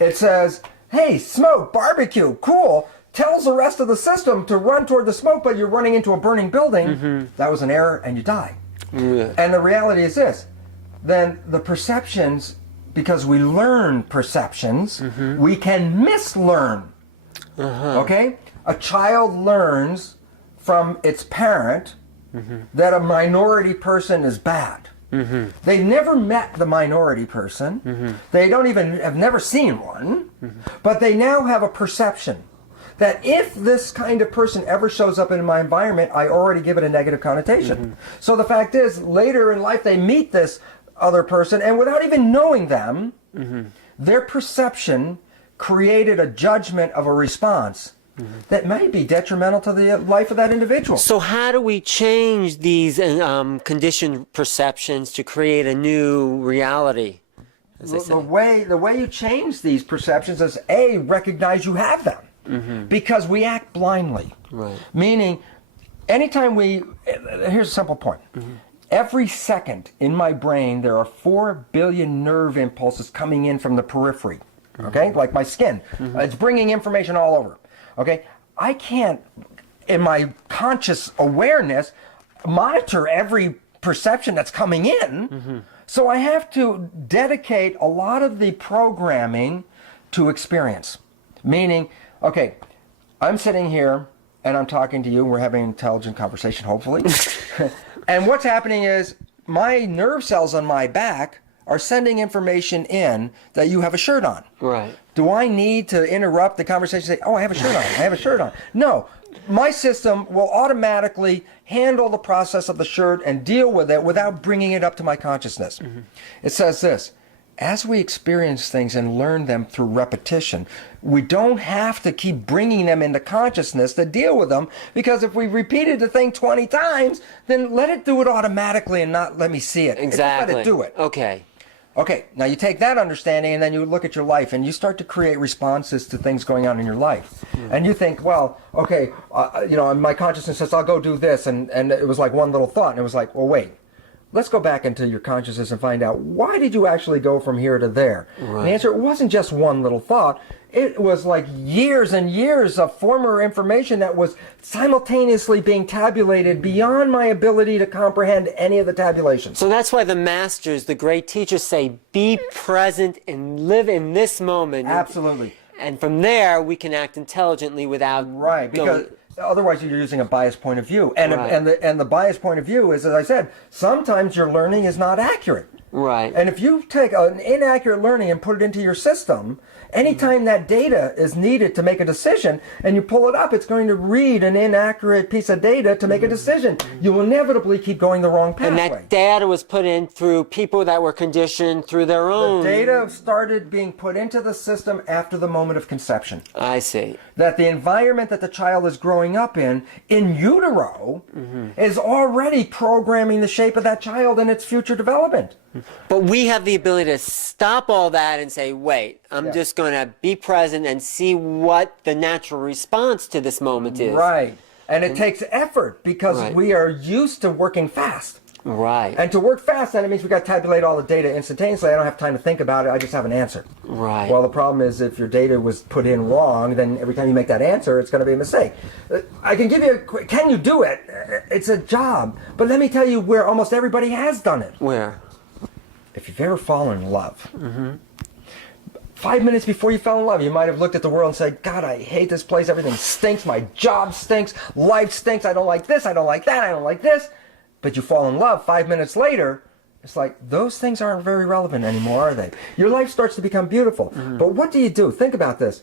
it says, hey, smoke, barbecue, cool, tells the rest of the system to run toward the smoke, but you're running into a burning building, that was an error and you die. And the reality is this, then the perceptions, because we learn perceptions, we can mislearn. Okay? A child learns from its parent that a minority person is bad. They never met the minority person. They don't even have never seen one, but they now have a perception that if this kind of person ever shows up in my environment, I already give it a negative connotation. So the fact is, later in life they meet this other person, and without even knowing them, their perception created a judgment of a response that may be detrimental to the life of that individual. So how do we change these conditioned perceptions to create a new reality? As they say? The way you change these perceptions is, A, recognize you have them. Because we act blindly. Right. Meaning, anytime here's a simple point. Every second in my brain, there are 4 billion nerve impulses coming in from the periphery. Okay? Like my skin. It's bringing information all over. Okay, I can't, in my conscious awareness, monitor every perception that's coming in. So I have to dedicate a lot of the programming to experience. Meaning, okay, I'm sitting here and I'm talking to you. We're having an intelligent conversation, hopefully. And what's happening is my nerve cells on my back are sending information in that you have a shirt on. Right. Do I need to interrupt the conversation and say, oh, I have a shirt on, I have a shirt on? No. My system will automatically handle the process of the shirt and deal with it without bringing it up to my consciousness. It says this, as we experience things and learn them through repetition, we don't have to keep bringing them into consciousness to deal with them, because if we repeated the thing 20 times, then let it do it automatically and not let me see it. Exactly. Just let it do it. Okay. Okay, now you take that understanding and then you look at your life and you start to create responses to things going on in your life. And you think, well, okay, my consciousness says, I'll go do this. And it was like one little thought. And it was like, well, wait, let's go back into your consciousness and find out, why did you actually go from here to there? Right. And the answer, it wasn't just one little thought. It was like years and years of former information that was simultaneously being tabulated beyond my ability to comprehend any of the tabulations. So that's why the masters, the great teachers, say, be present and live in this moment. Absolutely. And from there, we can act intelligently without because otherwise you're using a biased point of view. And, and the biased point of view is, as I said, sometimes your learning is not accurate. Right. And if you take an inaccurate learning and put it into your system, anytime that data is needed to make a decision and you pull it up, it's going to read an inaccurate piece of data to make a decision. You will inevitably keep going the wrong pathway. And that data was put in through people that were conditioned through their own... The data started being put into the system after the moment of conception. I see. That the environment that the child is growing up in utero, is already programming the shape of that child and its future development. But we have the ability to stop all that and say, wait, I'm just going to be present and see what the natural response to this moment is. Right. And it takes effort because we are used to working fast. Right. And to work fast, then it means we got to tabulate all the data instantaneously. I don't have time to think about it. I just have an answer. Right. Well, the problem is if your data was put in wrong, then every time you make that answer, it's going to be a mistake. I can give you can you do it? It's a job. But let me tell you where almost everybody has done it. Where? If you've ever fallen in love, 5 minutes before you fell in love, you might have looked at the world and said, God, I hate this place. Everything stinks. My job stinks. Life stinks. I don't like this. I don't like that. I don't like this. But you fall in love 5 minutes later, it's like those things aren't very relevant anymore, are they? Your life starts to become beautiful. But what do you do? Think about this.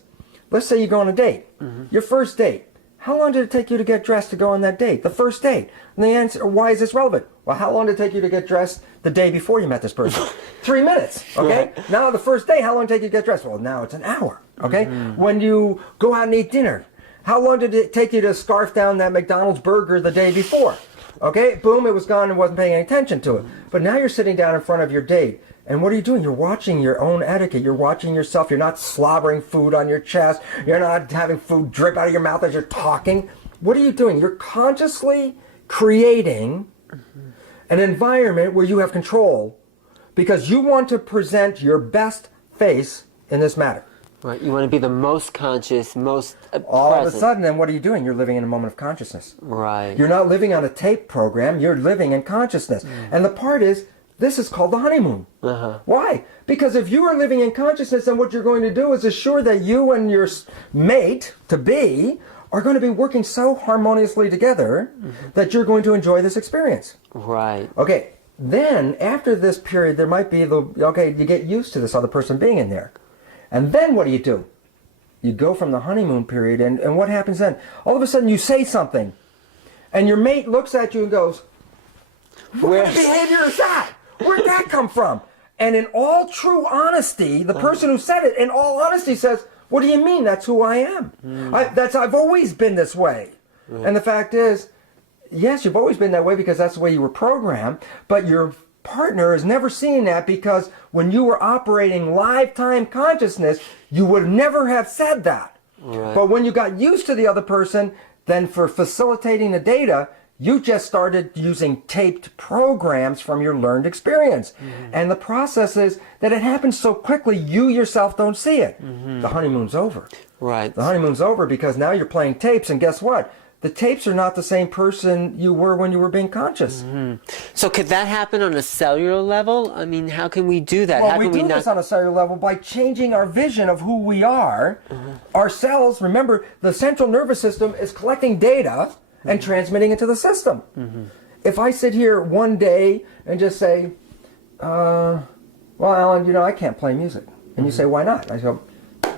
Let's say you go on a date. Your first date. How long did it take you to get dressed to go on that date? The first date. And the answer, why is this relevant? Well, how long did it take you to get dressed the day before you met this person? 3 minutes, okay? Right. Now the first day, how long did it take you to get dressed? Well, now it's an hour, okay? When you go out and eat dinner, how long did it take you to scarf down that McDonald's burger the day before? Okay, boom, it was gone and wasn't paying any attention to it. But now you're sitting down in front of your date, and what are you doing? You're watching your own etiquette. You're watching yourself. You're not slobbering food on your chest. You're not having food drip out of your mouth as you're talking. What are you doing? You're consciously creating an environment where you have control because you want to present your best face in this matter. Right. You want to be the most conscious, most All present. of a sudden, then what are you doing? You're living in a moment of consciousness. Right. You're not living on a tape program. You're living in consciousness. And the part is, this is called the honeymoon. Why? Because if you are living in consciousness, then what you're going to do is assure that you and your mate-to-be are going to be working so harmoniously together that you're going to enjoy this experience. Right. Okay, then after this period, there might be you get used to this other person being in there. And then what do? You go from the honeymoon period, and what happens then? All of a sudden you say something, and your mate looks at you and goes, what kind of behavior is that? Where'd that come from? And in all true honesty, the person who said it, in all honesty, says, what do you mean? That's who I am. I've always been this way. And the fact is, yes, you've always been that way because that's the way you were programmed, but your partner has never seen that because when you were operating lifetime consciousness, you would never have said that. Right. But when you got used to the other person, then for facilitating the data, you just started using taped programs from your learned experience. And the process is that it happens so quickly, you yourself don't see it. The honeymoon's over. Right. The honeymoon's over because now you're playing tapes, and guess what? The tapes are not the same person you were when you were being conscious. So could that happen on a cellular level? I mean, how can we do that? Well, how we can do we this on a cellular level by changing our vision of who we are. Our cells, remember, the central nervous system is collecting data and transmitting it to the system. If I sit here one day and just say, well, Alan, I can't play music. And you say, why not? I go,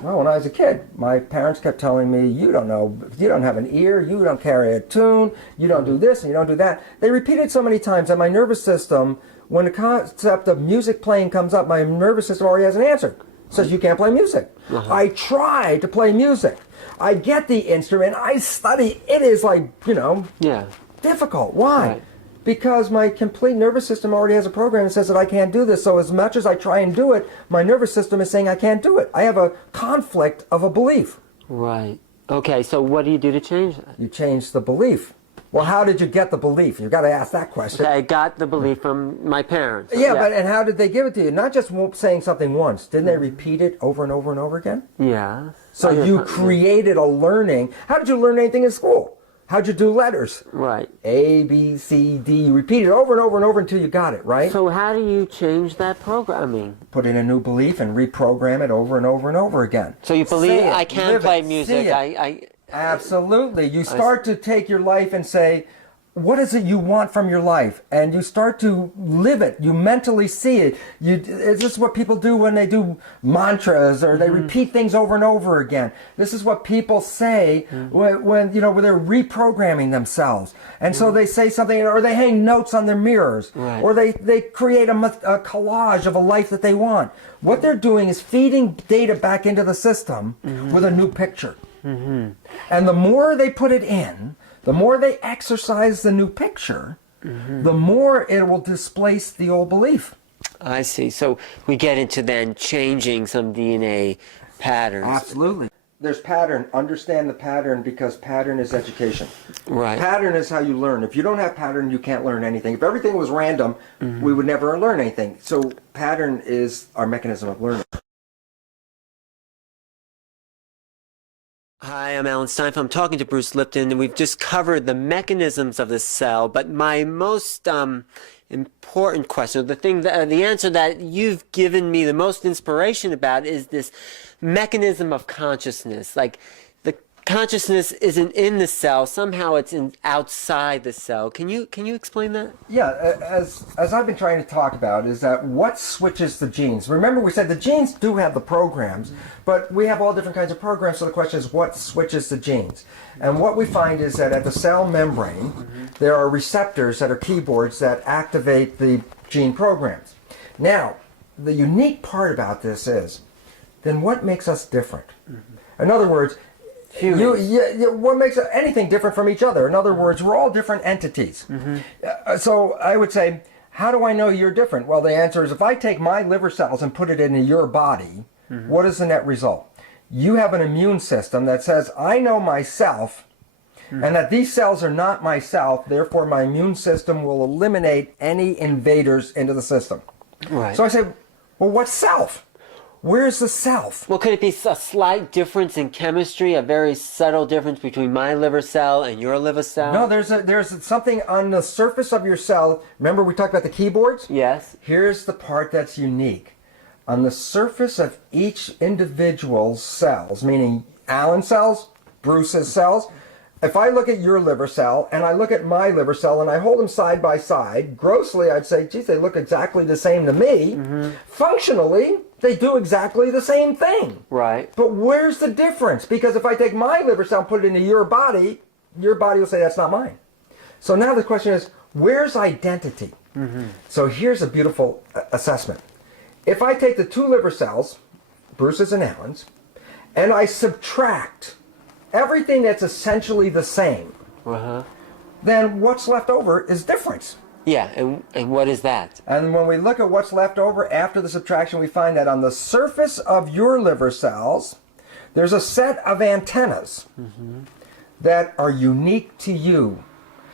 well, when I was a kid, my parents kept telling me, you don't know, you don't have an ear, you don't carry a tune, you don't do this and you don't do that. They repeated so many times that my nervous system, when the concept of music playing comes up, my nervous system already has an answer. It says, you can't play music. I try to play music. I get the instrument, I study. It is like, difficult. Why? Right. Because my complete nervous system already has a program that says that I can't do this. So as much as I try and do it, my nervous system is saying I can't do it. I have a conflict of a belief. Right. Okay, so what do you do to change that? You change the belief. Well, how did you get the belief? You've got to ask that question. Okay, I got the belief from my parents. Yeah, but and how did they give it to you? Not just saying something once. Didn't they repeat it over and over and over again? Yeah. So you created a learning. How did you learn anything in school? How'd you do letters? Right. A, B, C, D. You repeat it over and over and over until you got it, right? So how do you change that programming? Put in a new belief and reprogram it over and over and over again. So you believe I can live play it, music. see it. Absolutely. You start to take your life and say, what is it you want from your life? And you start to live it. You mentally see it. This is what people do when they do mantras or they repeat things over and over again. This is what people say when they're reprogramming themselves. And so they say something, or they hang notes on their mirrors, or they create a collage of a life that they want. What they're doing is feeding data back into the system with a new picture. And the more they put it in, the more they exercise the new picture, the more it will displace the old belief. I see. So we get into then changing some DNA patterns. Absolutely. there's pattern. Understand the pattern, because pattern is education. Right. Pattern is how you learn. If you don't have pattern, you can't learn anything. If everything was random, we would never learn anything. So pattern is our mechanism of learning. Hi, I'm Alan Steinfeld. I'm talking to Bruce Lipton, and we've just covered the mechanisms of the cell. But my most important question, the answer that you've given me the most inspiration about, is this mechanism of consciousness. Like, the consciousness isn't in the cell; somehow it's outside the cell. Can you explain that? Yeah, as I've been trying to talk about, is that what switches the genes. Remember, we said the genes do have the programs, but we have all different kinds of programs. So the question is, what switches the genes? And what we find is that at the cell membrane, there are receptors that are keyboards that activate the gene programs. Now, the unique part about this is, then what makes us different? In other words, what makes anything different from each other? In other words, we're all different entities. So I would say, how do I know you're different? Well, the answer is, if I take my liver cells and put it into your body, what is the net result? You have an immune system that says, I know myself, and that these cells are not myself, therefore my immune system will eliminate any invaders into the system. Right. So I say, well, what's self? Where's the self? Well, could it be a slight difference in chemistry, a very subtle difference between my liver cell and your liver cell? No, there's something on the surface of your cell. Remember we talked about the keyboards? Yes. Here's the part that's unique. On the surface of each individual's cells, meaning Alan's cells, Bruce's cells, if I look at your liver cell and I look at my liver cell and I hold them side by side, grossly I'd say, geez, they look exactly the same to me. Functionally, they do exactly the same thing. Right. But where's the difference? Because if I take my liver cell and put it into your body will say that's not mine. So now the question is, where's identity? So here's a beautiful assessment. If I take the two liver cells, Bruce's and Alan's, and I subtract everything that's essentially the same, then what's left over is difference. Yeah, and what is that? And when we look at what's left over after the subtraction, we find that on the surface of your liver cells, there's a set of antennas that are unique to you.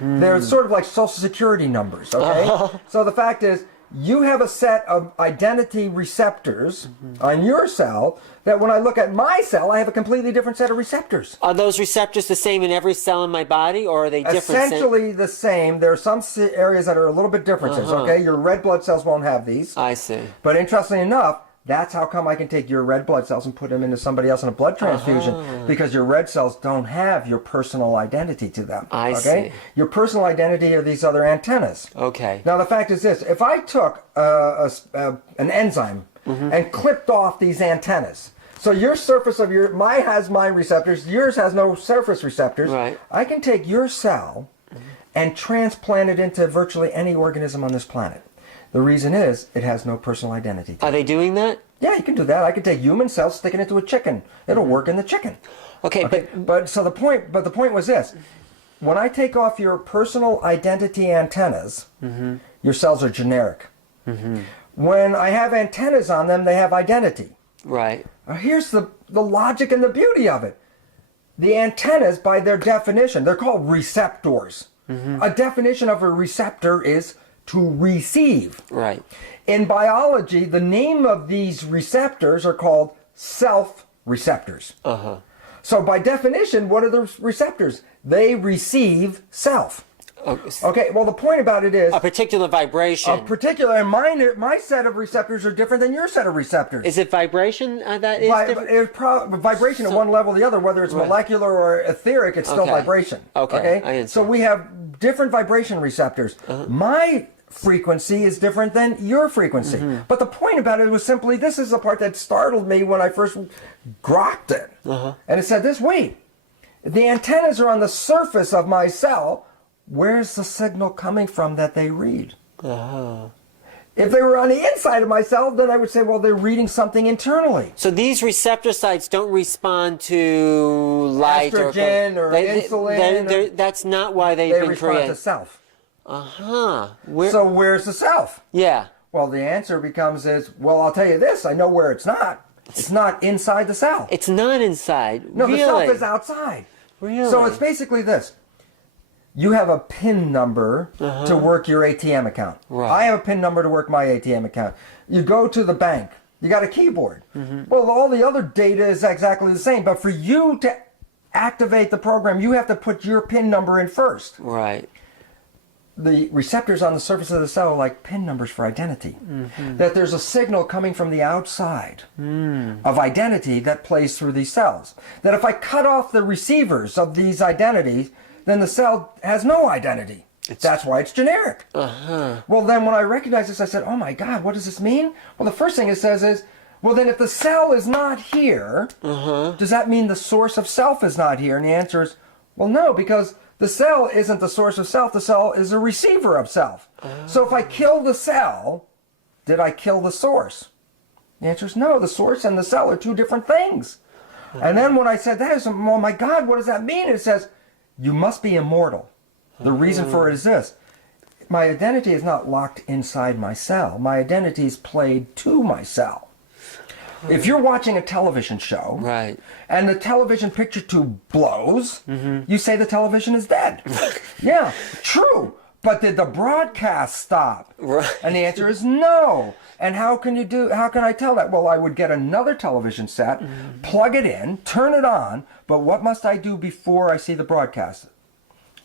They're sort of like Social Security numbers, okay? So the fact is, you have a set of identity receptors on your cell that when I look at my cell, I have a completely different set of receptors. Are those receptors the same in every cell in my body, or are they different? Essentially the same. There are some areas that are a little bit differences, okay? Your red blood cells won't have these. I see. But interestingly enough, that's how come I can take your red blood cells and put them into somebody else in a blood transfusion, because your red cells don't have your personal identity to them. I see. Your personal identity are these other antennas. Okay. Now the fact is this: if I took an enzyme and clipped off these antennas, so your surface of mine has my receptors, yours has no surface receptors. Right. I can take your cell and transplant it into virtually any organism on this planet. The reason is, it has no personal identity. Are they doing that? Yeah, you can do that. I can take human cells, stick it into a chicken. It'll work in the chicken. Okay, but the point was this: when I take off your personal identity antennas, your cells are generic. When I have antennas on them, they have identity. Right. Now here's the logic and the beauty of it. The antennas, by their definition, they're called receptors. A definition of a receptor is to receive. Right. In biology, the name of these receptors are called self-receptors. So by definition, what are the receptors? They receive self. Okay, well the point about it is, a particular vibration. and my set of receptors are different than your set of receptors. Is it vibration that is different? Vibration at one level or the other, whether it's molecular or etheric, it's still vibration. Okay, I understand. So we have different vibration receptors. My frequency is different than your frequency. But the point about it was simply, this is the part that startled me when I first grokked it. And it said this: wait, the antennas are on the surface of my cell. Where's the signal coming from that they read? If they were on the inside of my cell, then I would say, well, they're reading something internally. So these receptor sites don't respond to light estrogen or insulin. That's not why they've been created. They respond to self. So where's the self? Yeah. Well, the answer becomes well, I'll tell you this, I know where it's not. It's not inside the cell. It's not inside. No, really? the self is outside. Really? So it's basically this. You have a PIN number to work your ATM account. Right. I have a PIN number to work my ATM account. You go to the bank. You got a keyboard. Well, all the other data is exactly the same. But for you to activate the program, you have to put your PIN number in first. Right. The receptors on the surface of the cell are like PIN numbers for identity. That there's a signal coming from the outside of identity that plays through these cells. That if I cut off the receivers of these identities, then the cell has no identity. That's why it's generic. Well, then when I recognized this, I said, oh my God, what does this mean? Well, the first thing it says is, well, then if the cell is not here, does that mean the source of self is not here? And the answer is, well, no, because the cell isn't the source of self. The cell is a receiver of self. So if I kill the cell, did I kill the source? The answer is no. The source and the cell are two different things. And then when I said that, I said, oh my God, what does that mean? It says, you must be immortal. The reason for it is this. My identity is not locked inside my cell. My identity is played to my cell. If you're watching a television show, Right. and the television picture tube blows, you say the television is dead. Yeah, true. But did the broadcast stop? Right. And the answer is no. And how can I tell that? Well, I would get another television set, plug it in, turn it on, but what must I do before I see the broadcast?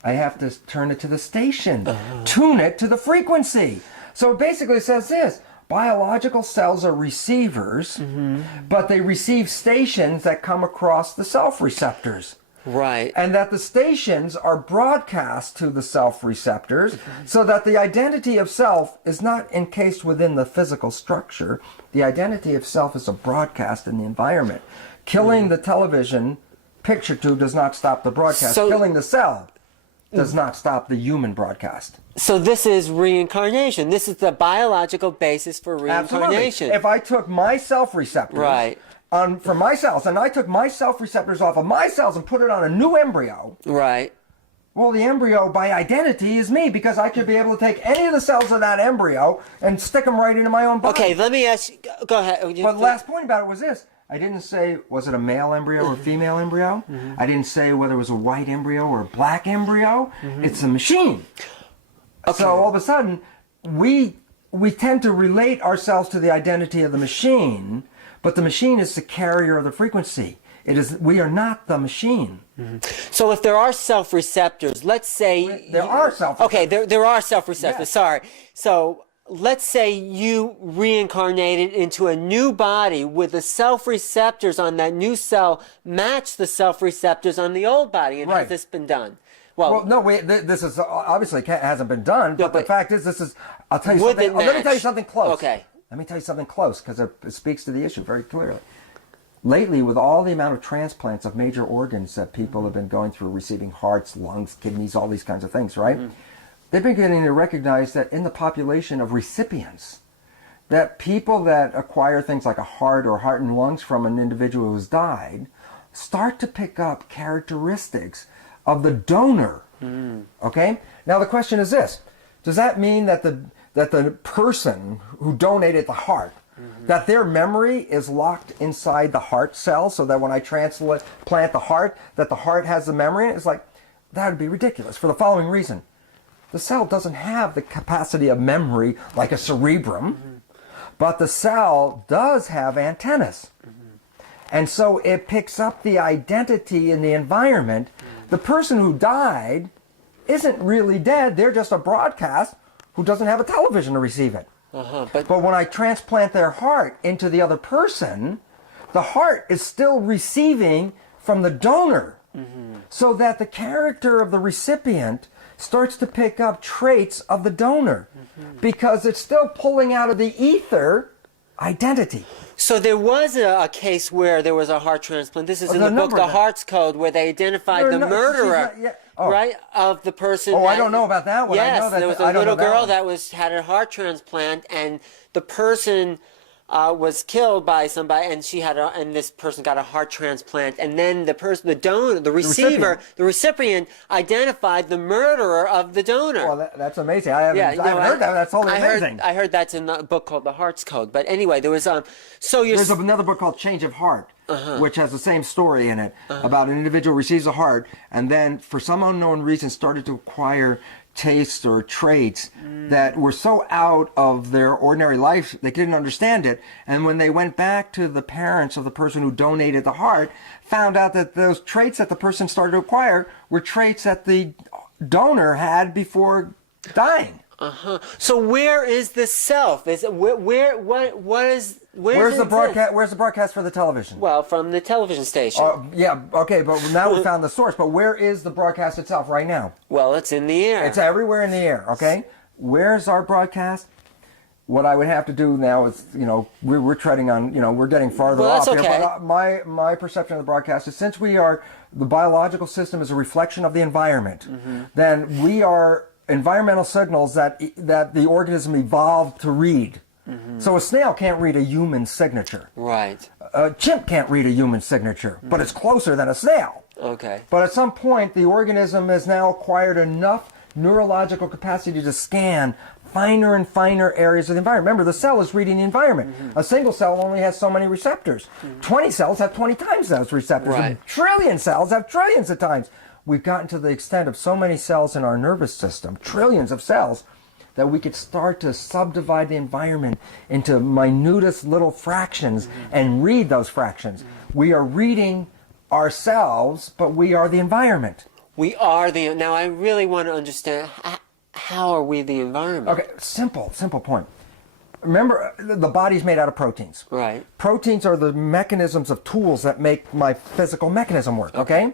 I have to turn it to the station, tune it to the frequency. So it basically says this. Biological cells are receivers, but they receive stations that come across the self receptors. Right. And that the stations are broadcast to the self receptors so that the identity of self is not encased within the physical structure. The identity of self is a broadcast in the environment. Killing the television picture tube does not stop the broadcast. So, killing the cell does not stop the human broadcast. So this is reincarnation. This is the biological basis for reincarnation. Absolutely. If I took my self receptors Right. from my cells, and I took my self receptors off of my cells and put it on a new embryo, Right. well, the embryo by identity is me, because I could be able to take any of the cells of that embryo and stick them right into my own body. Okay, let me ask you, go ahead. But the last point about it was this. I didn't say, was it a male embryo or a female embryo? I didn't say whether it was a white embryo or a black embryo. It's a machine. Okay. So all of a sudden, we tend to relate ourselves to the identity of the machine, but the machine is the carrier of the frequency. We are not the machine. So if there are self-receptors, let's say... There are self-receptors. Okay, there are self-receptors, Yes. sorry. So let's say you reincarnated into a new body with the self-receptors on that new cell match the self-receptors on the old body. And Right. has this been done? Well, no, this is obviously hasn't been done, but the fact is, I'll tell you Would something. it Let me match? tell you something close. Okay. Let me tell you something close, because it speaks to the issue very clearly. Lately, with all the amount of transplants of major organs that people have been going through, receiving hearts, lungs, kidneys, all these kinds of things, right? They've been beginning to recognize that in the population of recipients, that people that acquire things like a heart or heart and lungs from an individual who's died start to pick up characteristics of the donor. Okay? Now the question is this. Does that mean that the person who donated the heart, that their memory is locked inside the heart cell, so that when I transplant the heart, that the heart has the memory? It's like, that would be ridiculous for the following reason. The cell doesn't have the capacity of memory like a cerebrum, but the cell does have antennas. And so it picks up the identity in the environment. The person who died isn't really dead. They're just a broadcast who doesn't have a television to receive it. But when I transplant their heart into the other person, the heart is still receiving from the donor. So that the character of the recipient starts to pick up traits of the donor. Because it's still pulling out of the ether identity. So there was a case where there was a heart transplant. This is in the book, The Heart's Code, where they identified the murderer, right, of the person. Oh, I don't know about that one. Yes, I know that, there was a little girl that had a heart transplant, and the person was killed by somebody, and and this person got a heart transplant, and then the person, the donor, the recipient identified the murderer of the donor. Well, that's amazing. I haven't heard that. That's totally amazing. I heard that's in a book called The Heart's Code. But anyway, there's another book called Change of Heart, which has the same story in it about an individual receives a heart, and then for some unknown reason started to acquire tastes or traits that were so out of their ordinary life they didn't understand it, and when they went back to the parents of the person who donated the heart, found out that those traits that the person started to acquire were traits that the donor had before dying. So where is the self? Is it where's the broadcast? Where's the broadcast for the television? Well, from the television station. Yeah, okay, but now we found the source. But where is the broadcast itself right now? Well, it's in the air. It's everywhere in the air. Okay, where's our broadcast? What I would have to do now is, we're treading on, we're getting farther off here. But my perception of the broadcast is, since the biological system is a reflection of the environment, then we are environmental signals that the organism evolved to read. So a snail can't read a human signature. Right. A chimp can't read a human signature, but it's closer than a snail. Okay. But at some point, the organism has now acquired enough neurological capacity to scan finer and finer areas of the environment. Remember, the cell is reading the environment. A single cell only has so many receptors. 20 cells have 20 times those receptors. Right. A trillion cells have trillions of times. We've gotten to the extent of so many cells in our nervous system, trillions of cells, that we could start to subdivide the environment into minutest little fractions and read those fractions. We are reading ourselves, but we are the environment. We are now I really want to understand, how are we the environment? Okay, simple point. Remember, the body's made out of proteins. Right. Proteins are the mechanisms of tools that make my physical mechanism work, okay?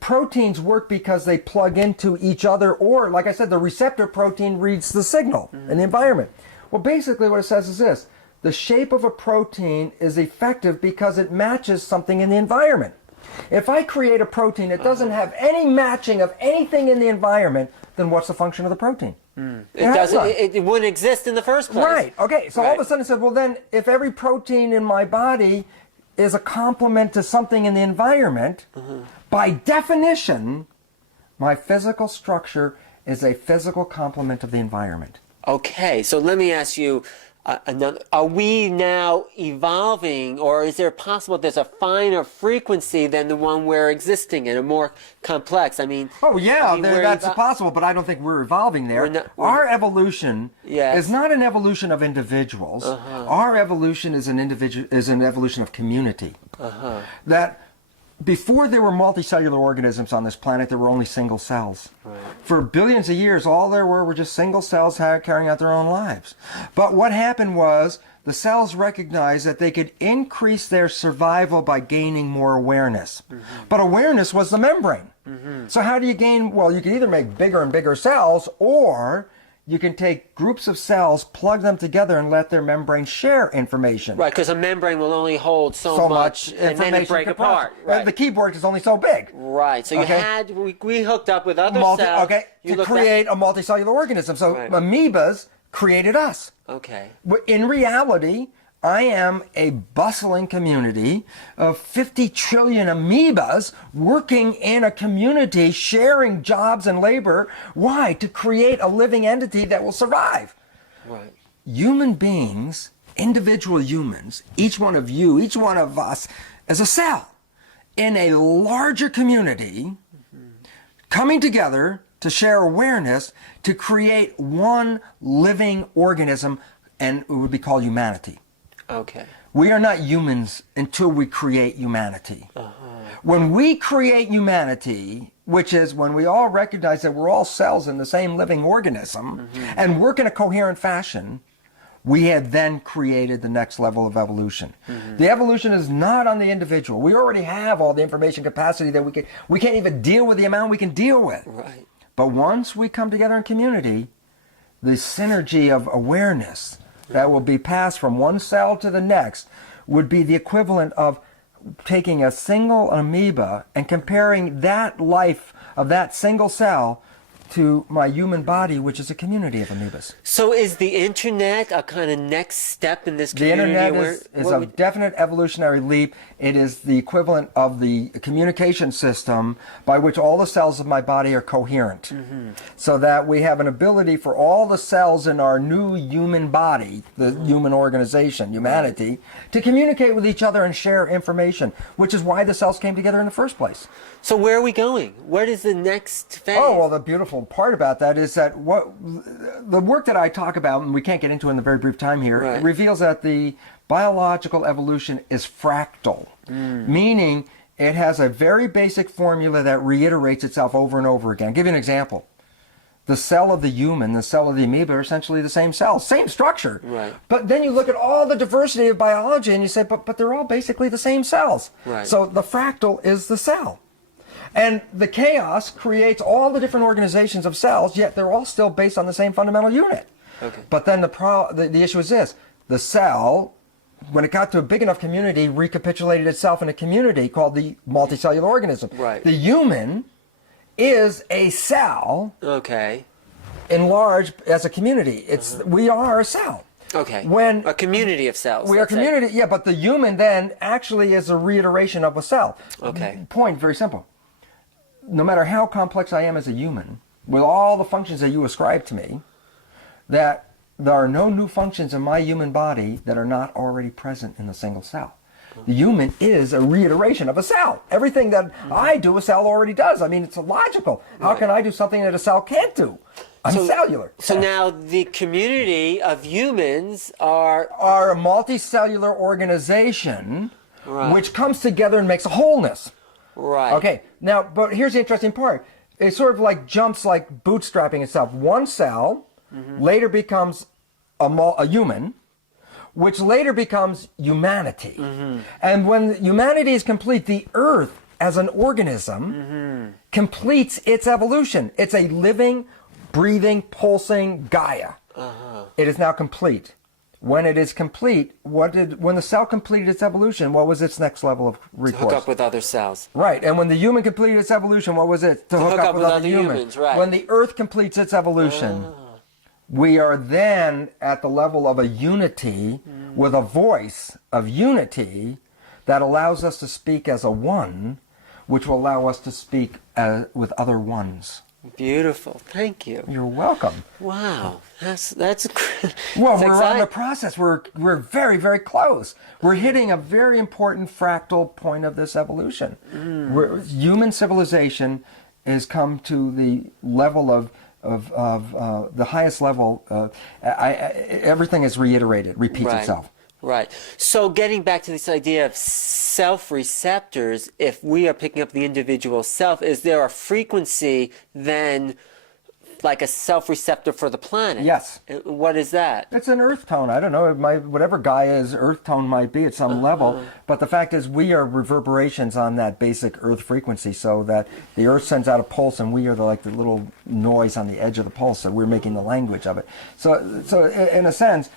Proteins work because they plug into each other, or, like I said, the receptor protein reads the signal in the environment. Well, basically what it says is this: the shape of a protein is effective because it matches something in the environment. If I create a protein that doesn't have any matching of anything in the environment, then what's the function of the protein? It wouldn't exist in the first place. Right, okay, so all of a sudden it said, well then, if every protein in my body is a complement to something in the environment, by definition, my physical structure is a physical complement of the environment. Okay, so let me ask you another. Are we now evolving, or is there possible there's a finer frequency than the one we're existing in, a more complex? Oh yeah, that's possible, but I don't think we're evolving there. Our evolution is not an evolution of individuals. Our evolution is an evolution of community. That before there were multicellular organisms on this planet, there were only single cells. Right. For billions of years, all there were just single cells carrying out their own lives. But what happened was the cells recognized that they could increase their survival by gaining more awareness. But awareness was the membrane. So how do you gain? Well, you can either make bigger and bigger cells, or you can take groups of cells, plug them together, and let their membrane share information. Right, because a membrane will only hold so much and then it break apart. Right. The keyboard is only so big. Right, so we hooked up with other cells. Okay, to create a multicellular organism. So amoebas created us. Okay. In reality, I am a bustling community of 50 trillion amoebas working in a community, sharing jobs and labor. Why? To create a living entity that will survive. Right. Human beings, individual humans, each one of you, each one of us, is a cell in a larger community coming together to share awareness to create one living organism, and it would be called humanity. Okay. We are not humans until we create humanity. When we create humanity, which is when we all recognize that we're all cells in the same living organism and work in a coherent fashion, we have then created the next level of evolution. The evolution is not on the individual. We already have all the information capacity that we can't even deal with the amount we can deal with. Right. But once we come together in community, the synergy of awareness that will be passed from one cell to the next would be the equivalent of taking a single amoeba and comparing that life of that single cell to my human body, which is a community of amoebas. So is the internet a kind of next step in this The community? internet is a definite evolutionary leap. It is the equivalent of the communication system by which all the cells of my body are coherent. So that we have an ability for all the cells in our new human body, the human organization, humanity, to communicate with each other and share information, which is why the cells came together in the first place. So where are we going? What is the next phase? Oh, well, the beautiful part about that is that the work that I talk about, and we can't get into in the very brief time here, reveals that the biological evolution is fractal, meaning it has a very basic formula that reiterates itself over and over again. I'll give you an example. The cell of the human, the cell of the amoeba are essentially the same cell, same structure. Right. But then you look at all the diversity of biology and you say, but they're all basically the same cells. Right. So the fractal is the cell. And the chaos creates all the different organizations of cells, yet they're all still based on the same fundamental unit. Okay. But then the issue is this. The cell, when it got to a big enough community, recapitulated itself in a community called the multicellular organism. Right. The human is a cell Okay. enlarged as a community. We are a cell. Okay. When a community of cells. we are a community, yeah, but the human then actually is a reiteration of a cell. Okay. Point, very simple. No matter how complex I am as a human, with all the functions that you ascribe to me, that there are no new functions in my human body that are not already present in the single cell. The human is a reiteration of a cell. Everything that I do, a cell already does. I mean, it's logical. How can I do something that a cell can't do? I'm cellular. So now the community of humans are a multicellular organization which comes together and makes a wholeness. Right. Okay, now, but here's the interesting part. It sort of like jumps like bootstrapping itself. One cell later becomes a human, which later becomes humanity. And when humanity is complete, the Earth as an organism completes its evolution. It's a living, breathing, pulsing Gaia. It is now complete. When it is complete, when the cell completed its evolution, what was its next level of recourse? to hook up with other cells. Right, and when the human completed its evolution, what was it? To hook up with other humans. Right. When the Earth completes its evolution, we are then at the level of a unity with a voice of unity that allows us to speak as a one, which will allow us to speak with other ones. Beautiful. Thank you. You're welcome. Wow. That's Well, that's we're on exciting. the process. We're very, very close. We're hitting a very important fractal point of this evolution. Human civilization has come to the level of the highest level. Everything is reiterated, repeats itself. Right. So getting back to this idea of self-receptors, if we are picking up the individual self, is there a frequency then like a self-receptor for the planet? Yes. What is that? It's an earth tone. I don't know. Whatever Gaia's earth tone might be at some level. But the fact is we are reverberations on that basic earth frequency, so that the earth sends out a pulse and we are like the little noise on the edge of the pulse, so we're making the language of it. So in a sense,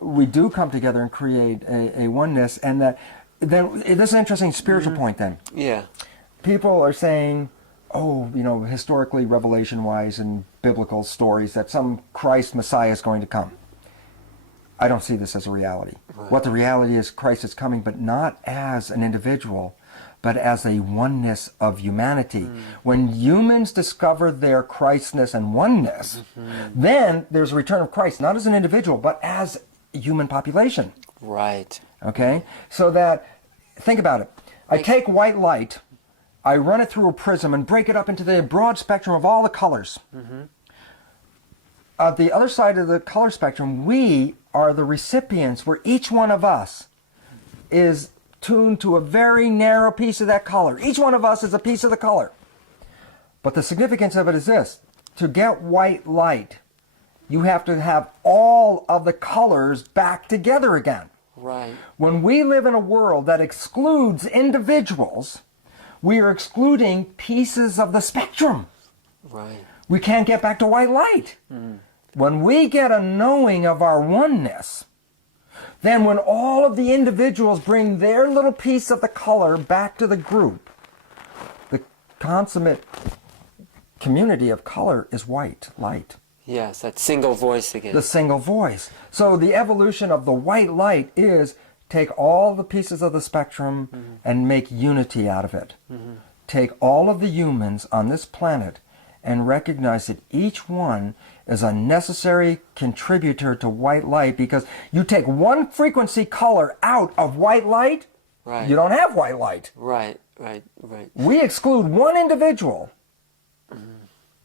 we do come together and create a oneness, and that then this is an interesting spiritual point then. Yeah. People are saying, oh, historically, revelation-wise, and biblical stories, that some Christ Messiah is going to come. I don't see this as a reality. Right. What the reality is, Christ is coming, but not as an individual, but as a oneness of humanity. When humans discover their Christness and oneness, then there's a return of Christ, not as an individual, but as a human population. Right. Okay? So that, think about it. I take white light, I run it through a prism and break it up into the broad spectrum of all the colors. At the other side of the color spectrum, we are the recipients, where each one of us is tuned to a very narrow piece of that color. Each one of us is a piece of the color. But the significance of it is this. To get white light, you have to have all of the colors back together again. Right. When we live in a world that excludes individuals, we are excluding pieces of the spectrum. Right. We can't get back to white light. When we get a knowing of our oneness, then when all of the individuals bring their little piece of the color back to the group, the consummate community of color is white light. Yes, that single voice again. The single voice. So the evolution of the white light is take all the pieces of the spectrum and make unity out of it. Take all of the humans on this planet and recognize that each one is a necessary contributor to white light, because you take one frequency color out of white light, Right. you don't have white light. Right. We exclude one individual,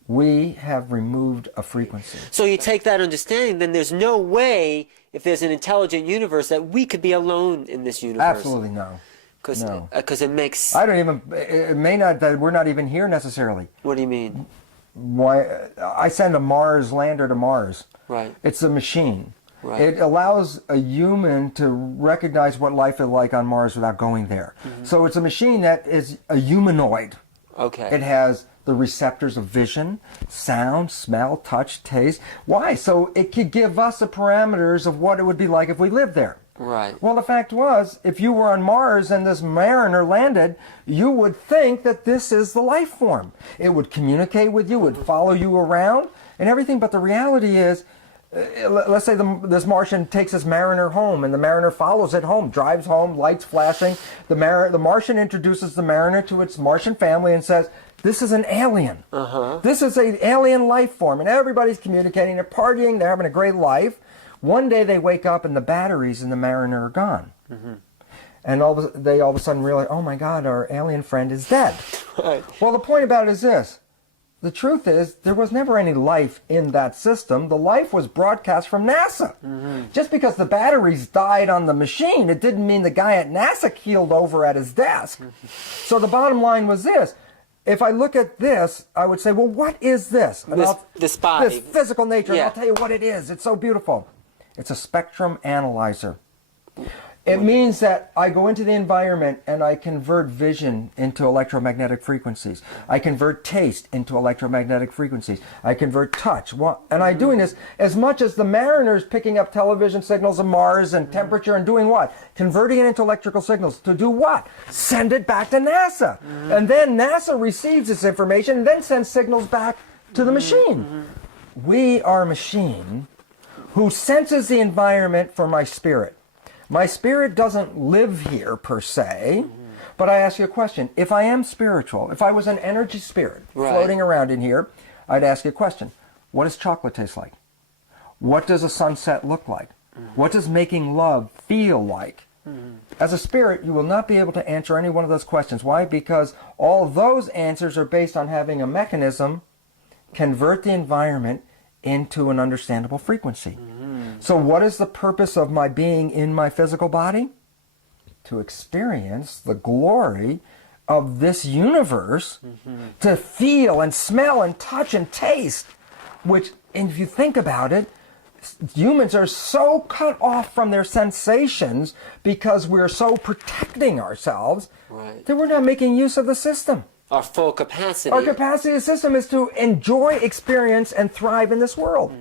we have removed a frequency. So you take that understanding, then there's no way, if there's an intelligent universe, that we could be alone in this universe. Absolutely no. No. Because it makes... I don't even, it may not, that we're not even here necessarily. What do you mean? Why I send a Mars lander to Mars. Right. It's a machine. Right. It allows a human to recognize what life is like on Mars without going there. So it's a machine that is a humanoid. Okay. It has the receptors of vision, sound, smell, touch, taste. Why? So it could give us the parameters of what it would be like if we lived there. Right. Well, the fact was, if you were on Mars and this mariner landed, you would think that this is the life form. It would communicate with you, would follow you around and everything. But the reality is, let's say this Martian takes this mariner home, and the mariner follows it home, drives home, lights flashing. The Martian introduces the mariner to its Martian family and says, this is an alien. This is an alien life form, and everybody's communicating, they're partying, they're having a great life. One day they wake up and the batteries in the mariner are gone. And they all of a sudden realize, oh my God, our alien friend is dead. Right. Well, the point about it is this. The truth is, there was never any life in that system. The life was broadcast from NASA. Just because the batteries died on the machine, it didn't mean the guy at NASA keeled over at his desk. So the bottom line was this. If I look at this, I would say, well, what is this? This body. This physical nature. And Yeah. I'll tell you what it is. It's so beautiful. It's a spectrum analyzer. It means that I go into the environment and I convert vision into electromagnetic frequencies. I convert taste into electromagnetic frequencies. I convert touch. And I'm doing this as much as the mariner's picking up television signals of Mars and temperature and doing what? Converting it into electrical signals. To do what? Send it back to NASA. And then NASA receives this information and then sends signals back to the machine. We are a machine who senses the environment for my spirit. My spirit doesn't live here per se, but I ask you a question. If I am spiritual, if I was an energy spirit floating around in here, I'd ask you a question. What does chocolate taste like? What does a sunset look like? What does making love feel like? As a spirit, you will not be able to answer any one of those questions. Why? Because all those answers are based on having a mechanism convert the environment into an understandable frequency. So what is the purpose of my being in my physical body? To experience the glory of this universe, to feel and smell and touch and taste, which, and if you think about it, humans are so cut off from their sensations because we're so protecting ourselves that we're not making use of the system. Our full capacity. Our capacity of the system is to enjoy, experience, and thrive in this world.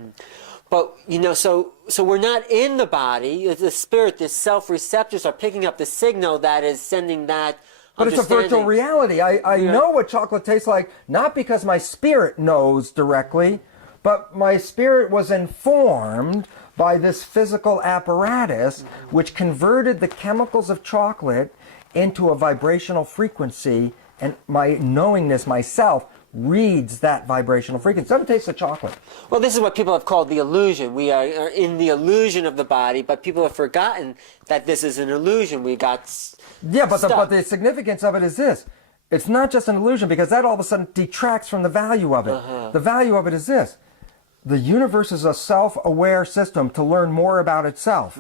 But, you know, so we're not in the body. The spirit, the self-receptors are picking up the signal that is sending that But it's a virtual reality. I know what chocolate tastes like, not because my spirit knows directly, but my spirit was informed by this physical apparatus which converted the chemicals of chocolate into a vibrational frequency, and my knowingness, myself, reads that vibrational frequency. It doesn't taste of chocolate. Well, this is what people have called the illusion. We are in the illusion of the body, but people have forgotten that this is an illusion. We got but the significance of it is this. It's not just an illusion, because that all of a sudden detracts from the value of it. The value of it is this. The universe is a self-aware system to learn more about itself.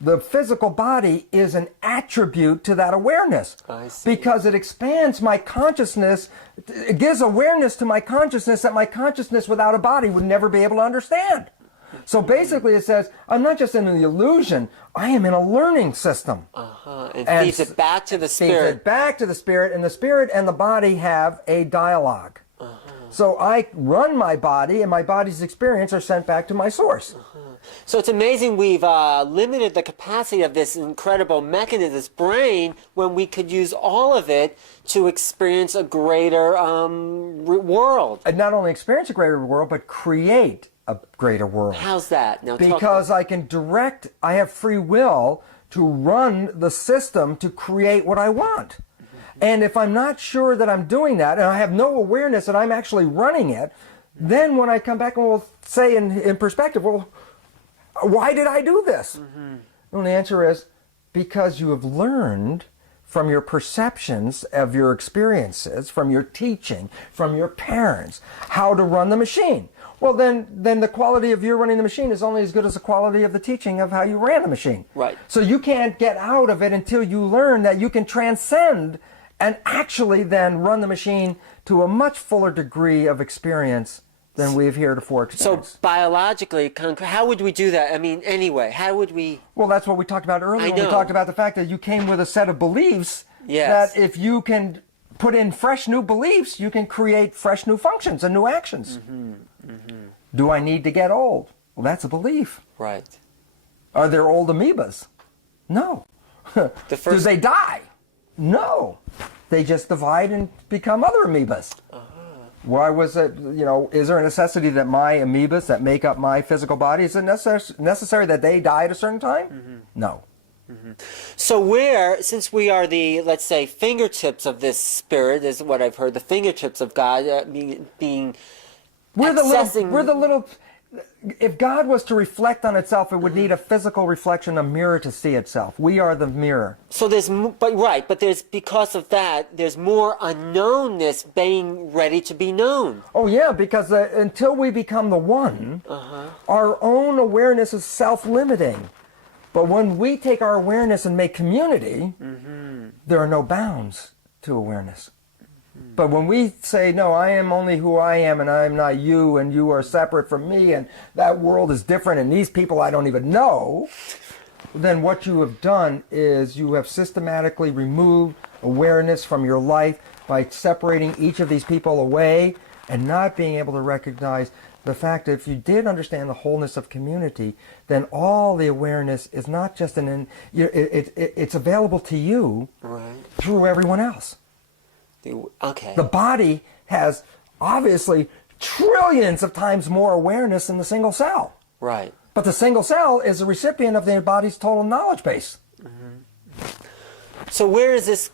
The physical body is an attribute to that awareness. I see. Because it expands my consciousness. It gives awareness to my consciousness that my consciousness without a body would never be able to understand. So basically it says, I'm not just in the illusion, I am in a learning system. It feeds it back to the spirit. Feeds it back to the spirit, and the spirit and the body have a dialogue. So I run my body, and my body's experience are sent back to my source. So it's amazing we've limited the capacity of this incredible mechanism, this brain, when we could use all of it to experience a greater world. And not only experience a greater world, but create a greater world. How's that? Now, because I can direct, I have free will to run the system to create what I want. And if I'm not sure that I'm doing that, and I have no awareness that I'm actually running it, then when I come back and we'll say in perspective, well, why did I do this? And the answer is because you have learned from your perceptions of your experiences, from your teaching, from your parents, how to run the machine. Well, then the quality of you running the machine is only as good as the quality of the teaching of how you ran the machine. Right. So you can't get out of it until you learn that you can transcend and actually then run the machine to a much fuller degree of experience than we've heretofore experienced. So biologically, how would we do that? I mean, anyway, how would we... Well, that's what we talked about earlier. When we talked about the fact that you came with a set of beliefs that if you can put in fresh new beliefs, you can create fresh new functions and new actions. Do I need to get old? Well, that's a belief. Right. Are there old amoebas? No. Do they die? No. They just divide and become other amoebas. Why was it, is there a necessity that my amoebas that make up my physical body, is it necessary that they die at a certain time? No. So since we are the, let's say, fingertips of this spirit, is what I've heard, the fingertips of God being we're the little, if God was to reflect on itself, it would need a physical reflection, a mirror to see itself. We are the mirror. So but there's, because of that, there's more unknownness being ready to be known. Oh yeah, because until we become the one, our own awareness is self-limiting. But when we take our awareness and make community, there are no bounds to awareness. But when we say, no, I am only who I am, and I am not you, and you are separate from me, and that world is different, and these people I don't even know, then what you have done is you have systematically removed awareness from your life by separating each of these people away and not being able to recognize the fact that if you did understand the wholeness of community, then all the awareness is not just it's available to you through everyone else. Okay. The body has obviously trillions of times more awareness than the single cell. Right. But the single cell is a recipient of the body's total knowledge base. So where is this,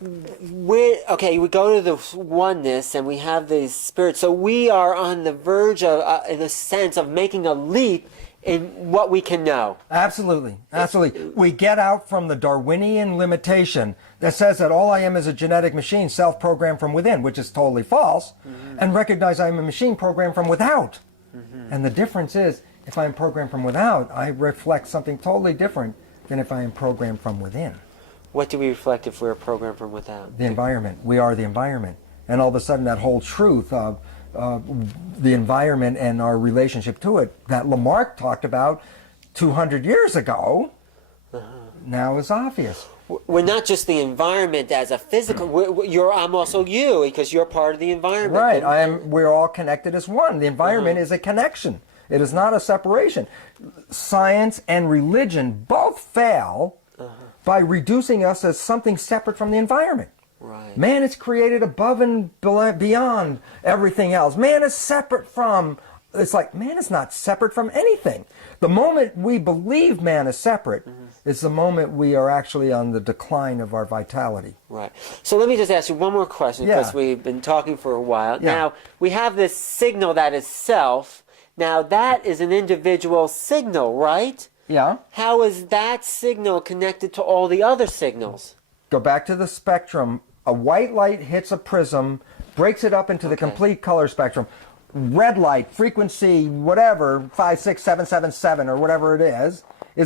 okay, we go to the oneness and we have the spirit. So we are on the verge of, in a sense, of making a leap in what we can know. Absolutely. Absolutely. We get out from the Darwinian limitation that says that all I am is a genetic machine self-programmed from within, which is totally false, and recognize I'm a machine programmed from without. And the difference is, if I'm programmed from without, I reflect something totally different than if I am programmed from within. What do we reflect if we're programmed from without? The environment. We are the environment. And all of a sudden that whole truth of the environment and our relationship to it that Lamarck talked about 200 years ago now is obvious. We're not just the environment as a physical, I'm also you, because you're part of the environment. Right. We're all connected as one. The environment is a connection. It is not a separation. Science and religion both fail by reducing us as something separate from the environment. Right. Man is created above and beyond everything else. Man is separate from, it's like man is not separate from anything. The moment we believe man is separate is the moment we are actually on the decline of our vitality. Right. So let me just ask you one more question, because we've been talking for a while. Now, we have this signal that is self. Now, that is an individual signal, right? Yeah. How is that signal connected to all the other signals? Go back to the spectrum. A white light hits a prism, breaks it up into the complete color spectrum. Red light, frequency, whatever, 56777 or whatever it is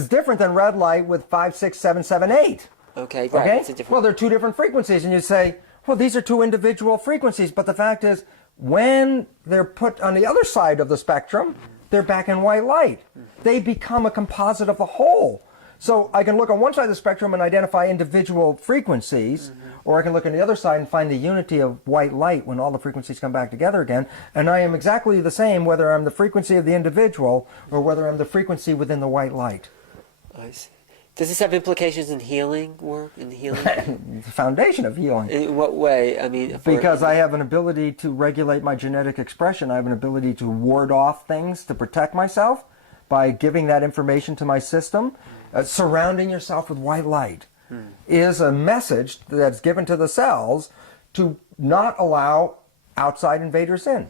different than red light with 56778. Okay, right. Okay? It's a different... Well, they're two different frequencies, and you say, well, these are two individual frequencies, but the fact is, when they're put on the other side of the spectrum, they're back in white light. They become a composite of the whole. So I can look on one side of the spectrum and identify individual frequencies, or I can look on the other side and find the unity of white light when all the frequencies come back together again. And I am exactly the same whether I'm the frequency of the individual or whether I'm the frequency within the white light. I see. Does this have implications in healing work? In healing? The foundation of healing. In what way? I mean, Because I have an ability to regulate my genetic expression. I have an ability to ward off things to protect myself by giving that information to my system. Surrounding yourself with white light is a message that's given to the cells to not allow outside invaders in.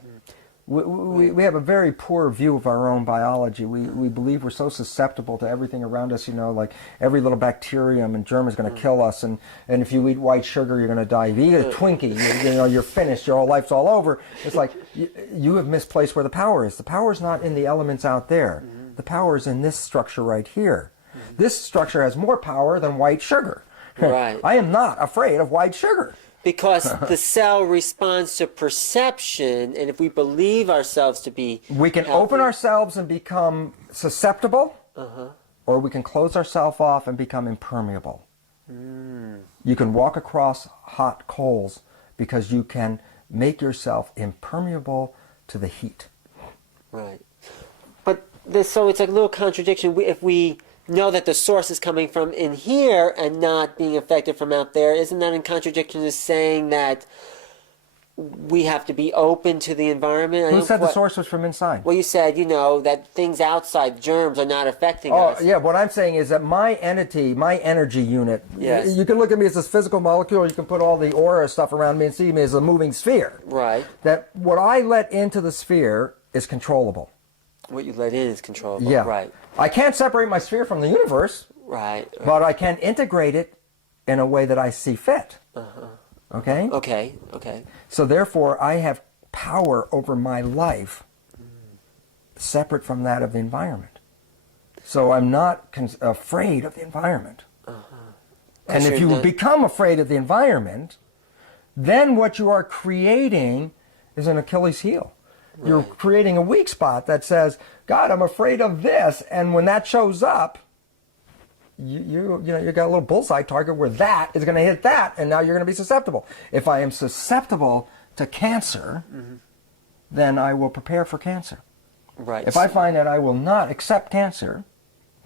We have a very poor view of our own biology. We believe we're so susceptible to everything around us, you know, like every little bacterium and germ is going to kill us, and if you eat white sugar, you're going to die. If you eat a Twinkie, you know, you're finished, your whole life's all over. It's like you have misplaced where the power is. The power is not in the elements out there. The power is in this structure right here. This structure has more power than white sugar. Right. I am not afraid of white sugar. Because the cell responds to perception, and if we believe ourselves to be we can healthy, open ourselves and become susceptible, or we can close ourselves off and become impermeable. You can walk across hot coals because you can make yourself impermeable to the heat. Right. But so it's like a little contradiction. If we know that the source is coming from in here and not being affected from out there, isn't that in contradiction to saying that we have to be open to the environment? Who said the source was from inside? Well, you said, you know, that things outside, germs, are not affecting Oh, us. yeah, what I'm saying is that my entity, my energy unit, Yes. you can look at me as this physical molecule, or you can put all the aura stuff around me and see me as a moving sphere. Right. That what I let into the sphere is controllable. What you let in is controllable. Yeah. Right. I can't separate my sphere from the universe, Right. but I can integrate it in a way that I see fit. Okay? Okay. Okay. So therefore, I have power over my life separate from that of the environment. So I'm not afraid of the environment. And if you become afraid of the environment, then what you are creating is an Achilles heel. You're creating a weak spot that says, God, I'm afraid of this. And when that shows up, you got a little bullseye target where that is going to hit that, and now you're going to be susceptible. If I am susceptible to cancer, then I will prepare for cancer. Right. If I find that I will not accept cancer,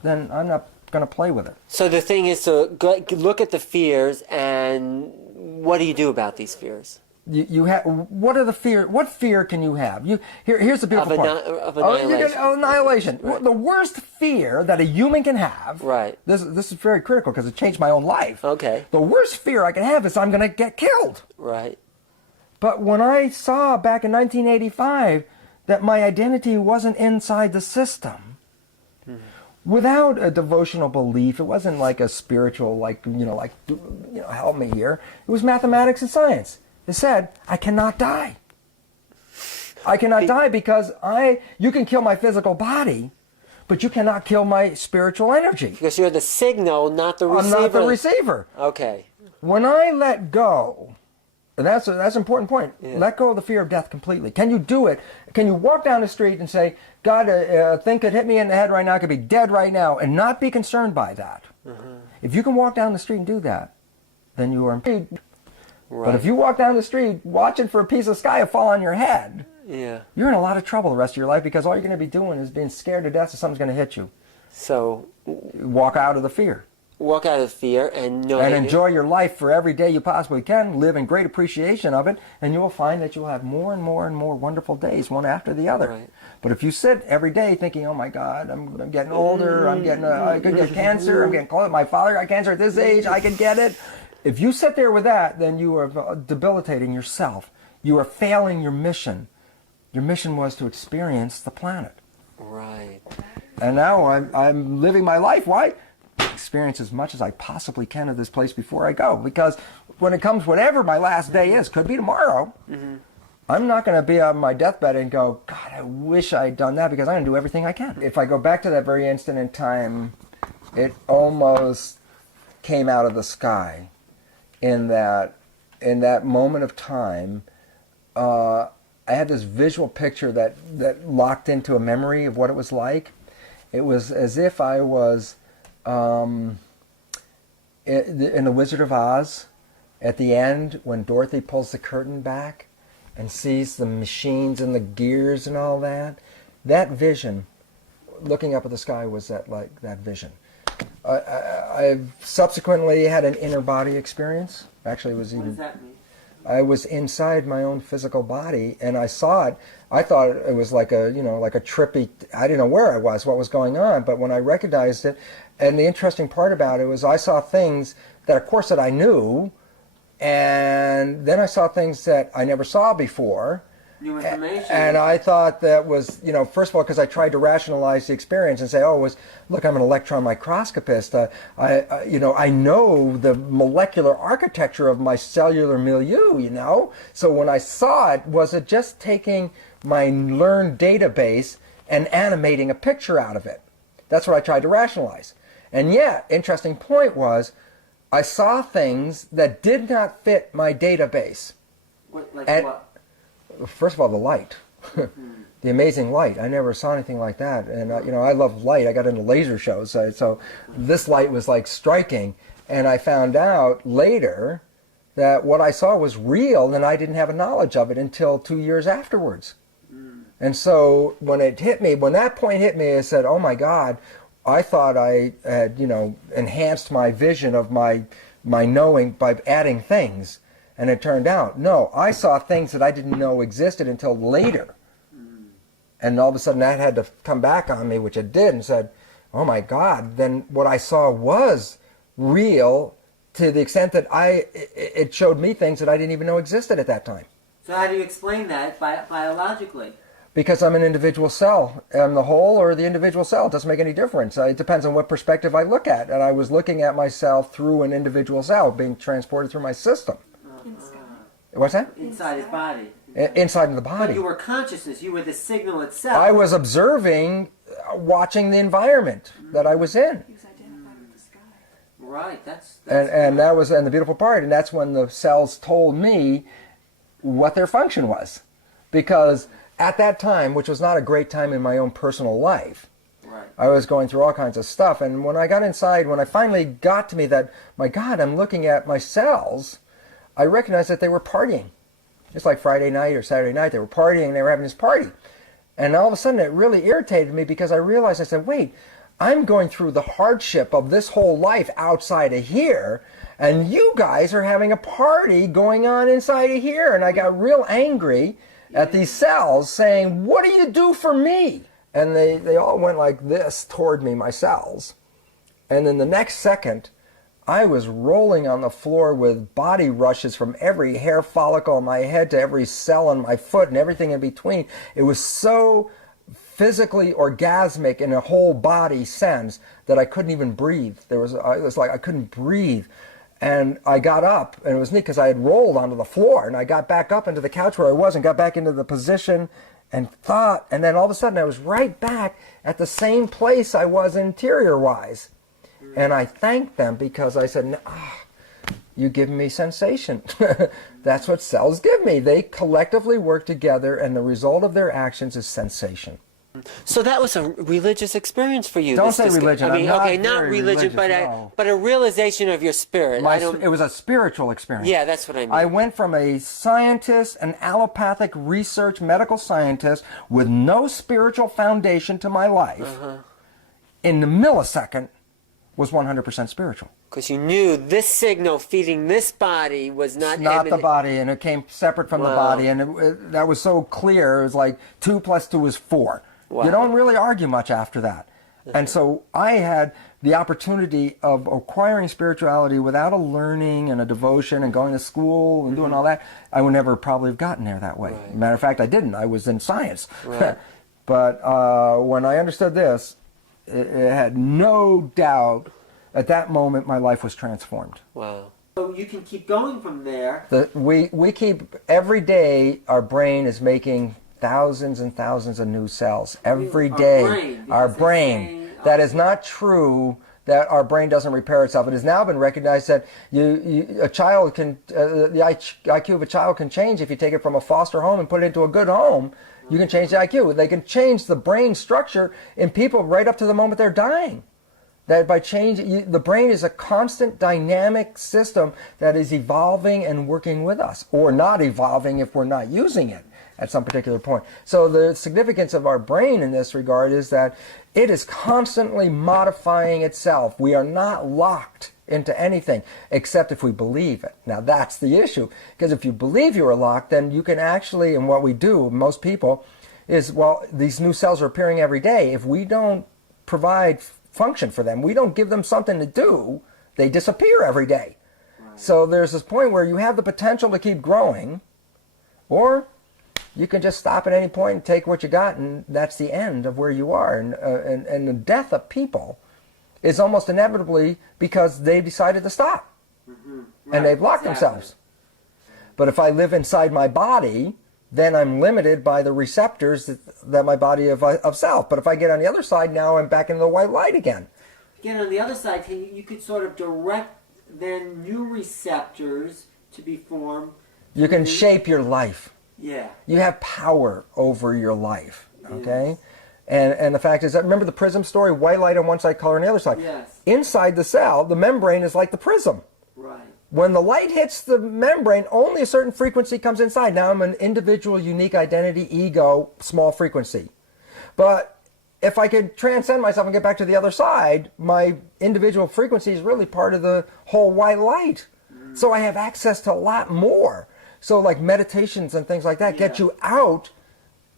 then I'm not going to play with it. So the thing is to look at the fears, and what do you do about these fears? You have what are the fear? What fear can you have? Here's the beautiful part. Of annihilation. Annihilation. Right. The worst fear that a human can have. Right. This is very critical because it changed my own life. Okay. The worst fear I can have is I'm going to get killed. Right. But when I saw back in 1985 that my identity wasn't inside the system, without a devotional belief, it wasn't like a spiritual, help me here. It was mathematics and science. It said, I cannot die. I cannot die because you can kill my physical body, but you cannot kill my spiritual energy. Because you're the signal, not the receiver. I'm not the receiver. Okay. When I let go, and that's an important point, let go of the fear of death completely. Can you do it? Can you walk down the street and say, God, a thing could hit me in the head right now, I could be dead right now, and not be concerned by that? If you can walk down the street and do that, then you are free. Right. But if you walk down the street watching for a piece of sky to fall on your head, you're in a lot of trouble the rest of your life because all you're going to be doing is being scared to death that something's going to hit you. So walk out of the fear. Walk out of fear and know and enjoy your life for every day you possibly can. Live in great appreciation of it, and you will find that you'll have more and more and more wonderful days, one after the other. Right. But if you sit every day thinking, "Oh my God, I'm getting older. I could get cancer. I'm getting close. My father got cancer at this age. I can get it." If you sit there with that, then you are debilitating yourself. You are failing your mission. Your mission was to experience the planet. Right. And now I'm living my life. Why? Experience as much as I possibly can of this place before I go. Because when it comes, whatever my last day is, could be tomorrow, I'm not going to be on my deathbed and go, God, I wish I'd done that, because I'm going to do everything I can. If I go back to that very instant in time, it almost came out of the sky. In that moment of time, I had this visual picture that locked into a memory of what it was like. It was as if I was in The Wizard of Oz, at the end, when Dorothy pulls the curtain back and sees the machines and the gears and all that, that vision, looking up at the sky, was that vision. I've subsequently had an inner body experience. Actually, it was What does that mean? I was inside my own physical body, and I saw it. I thought it was like a trippy. I didn't know where I was, what was going on. But when I recognized it, and the interesting part about it was I saw things that, of course, that I knew, and then I saw things that I never saw before. New information. And I thought that was, first of all, because I tried to rationalize the experience and say, look, I'm an electron microscopist. I know the molecular architecture of my cellular milieu, So when I saw it, was it just taking my learned database and animating a picture out of it? That's what I tried to rationalize. And yet, interesting point was, I saw things that did not fit my database. What? First of all, the light, the amazing light. I never saw anything like that. And, I love light. I got into laser shows. So this light was like striking. And I found out later that what I saw was real, and I didn't have a knowledge of it until 2 years afterwards. And so when that point hit me, I said, oh my God, I thought I had, enhanced my vision of my knowing by adding things. And it turned out, no, I saw things that I didn't know existed until later. And all of a sudden that had to come back on me, which it did, and said, oh my God, then what I saw was real to the extent that it showed me things that I didn't even know existed at that time. So how do you explain that biologically? Because I'm an individual cell. I'm the whole or the individual cell. It doesn't make any difference. It depends on what perspective I look at. And I was looking at myself through an individual cell being transported through my system. What's that? Inside his body. Inside of the body. But you were consciousness. You were the signal itself. I was observing, watching the environment that I was in. He was identified with the sky. Right. That's and that was the beautiful part. And that's when the cells told me what their function was. Because at that time, which was not a great time in my own personal life, right. I was going through all kinds of stuff. And when I got inside, when I finally got to me that, my God, I'm looking at my cells, I recognized that they were partying. Just like Friday night or Saturday night, they were partying, and they were having this party. And all of a sudden, it really irritated me because I realized, I said, wait, I'm going through the hardship of this whole life outside of here, and you guys are having a party going on inside of here. And I got real angry at these cells saying, what do you do for me? And they all went like this toward me, my cells. And then the next second, I was rolling on the floor with body rushes from every hair follicle on my head to every cell on my foot and everything in between. It was so physically orgasmic in a whole body sense that I couldn't even breathe. It was like I couldn't breathe. And I got up, and it was neat because I had rolled onto the floor, and I got back up into the couch where I was and got back into the position and thought, and then all of a sudden I was right back at the same place I was interior-wise. And I thanked them because I said, you give me sensation. That's what cells give me. They collectively work together, and the result of their actions is sensation. So that was a religious experience for you. Don't say religion. I mean, I'm okay, not not very religion, religious, but a realization of your spirit. It was a spiritual experience. Yeah, that's what I mean. I went from a scientist, an allopathic research medical scientist with no spiritual foundation to my life, in the millisecond, was 100% spiritual. Because you knew this signal feeding this body was not the body, and it came separate from the body, and that was so clear. It was like 2 + 2 is 4. Wow. You don't really argue much after that. And so I had the opportunity of acquiring spirituality without a learning and a devotion and going to school and doing all that. I would never probably have gotten there that way. Right. Matter of fact, I didn't. I was in science. Right. But when I understood this, it had no doubt at that moment my life was transformed. Wow. So you can keep going from there. We keep, every day our brain is making thousands and thousands of new cells. Every day. Our brain. That is not true that our brain doesn't repair itself. It has now been recognized that a child can, the IQ of a child can change if you take it from a foster home and put it into a good home. You can change the IQ. They can change the brain structure in people right up to the moment they're dying. That by changing, the brain is a constant dynamic system that is evolving and working with us, or not evolving if we're not using it at some particular point. So the significance of our brain in this regard is that it is constantly modifying itself. We are not locked into anything except if we believe it. Now that's the issue, because if you believe you are locked, then you can actually, and what we do, most people, is, well, these new cells are appearing every day. If we don't provide function for them, we don't give them something to do, they disappear every day. Right. So there's this point where you have the potential to keep growing, or you can just stop at any point and take what you got, and that's the end of where you are. And the death of people is almost inevitably because they decided to stop. Mm-hmm. Right. And they've locked themselves. But if I live inside my body, then I'm limited by the receptors that my body of self. But if I get on the other side, now I'm back into the white light again. Again, on the other side, you could sort of direct then new receptors to be formed. You can shape your life. Yeah. You have power over your life, okay? Yes. And the fact is that, remember the prism story? White light on one side, color on the other side. Yes. Inside the cell, the membrane is like the prism. Right. When the light hits the membrane, only a certain frequency comes inside. Now I'm an individual, unique identity, ego, small frequency. But if I could transcend myself and get back to the other side, my individual frequency is really part of the whole white light. Mm. So I have access to a lot more. So like meditations and things like that get you out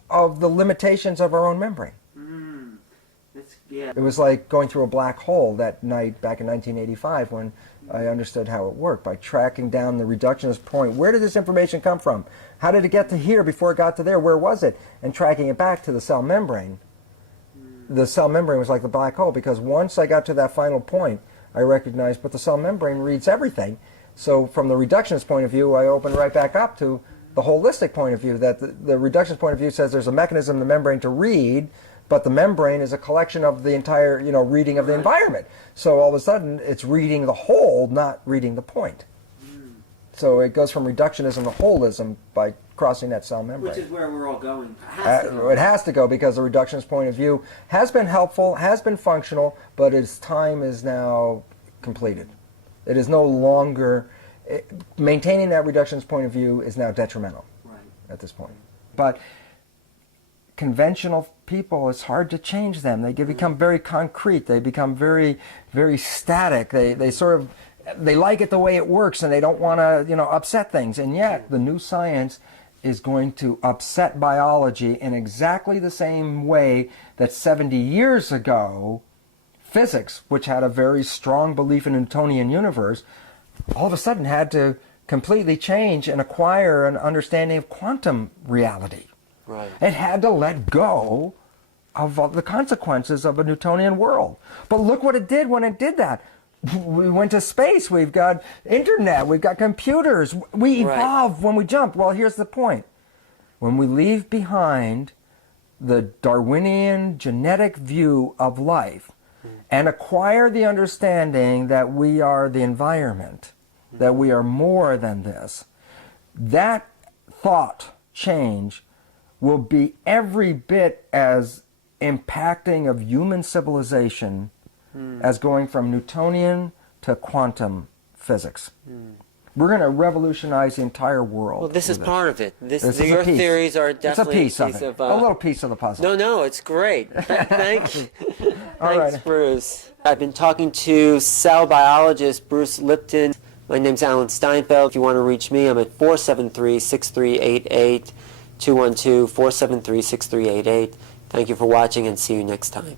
of the limitations of our own membrane. Mm. It was like going through a black hole that night back in 1985 when I understood how it worked, by tracking down the reductionist point. Where did this information come from? How did it get to here before it got to there? Where was it? And tracking it back to the cell membrane. The cell membrane was like the black hole, because once I got to that final point, I recognized, but the cell membrane reads everything. So from the reductionist point of view, I open right back up to the holistic point of view, that the reductionist point of view says there's a mechanism in the membrane to read, but the membrane is a collection of the entire, reading of the environment. So all of a sudden, it's reading the whole, not reading the point. So it goes from reductionism to holism by crossing that cell membrane. Which is where we're all going. It has to go, because the reductionist point of view has been helpful, has been functional, but its time is now completed. It is no longer, maintaining that reductionist point of view is now detrimental at this point. But conventional people, it's hard to change them. They become very concrete. They become very, very static. They like it the way it works, and they don't want to, upset things. And yet, the new science is going to upset biology in exactly the same way that 70 years ago, physics, which had a very strong belief in a Newtonian universe, all of a sudden had to completely change and acquire an understanding of quantum reality. Right. It had to let go of the consequences of a Newtonian world. But look what it did when it did that. We went to space, we've got internet, we've got computers. We evolved when we jumped. Well, here's the point. When we leave behind the Darwinian genetic view of life and acquire the understanding that we are the environment, that we are more than this, that thought change will be every bit as impacting of human civilization as going from Newtonian to quantum physics. We're going to revolutionize the entire world. Well, this is part of it. Your theories are definitely a piece of a little piece of the puzzle. No, it's great. Thank you. Thanks, Bruce. I've been talking to cell biologist Bruce Lipton. My name's Alan Steinfeld. If you want to reach me, I'm at 473-6388, 212-473-6388. Thank you for watching, and see you next time.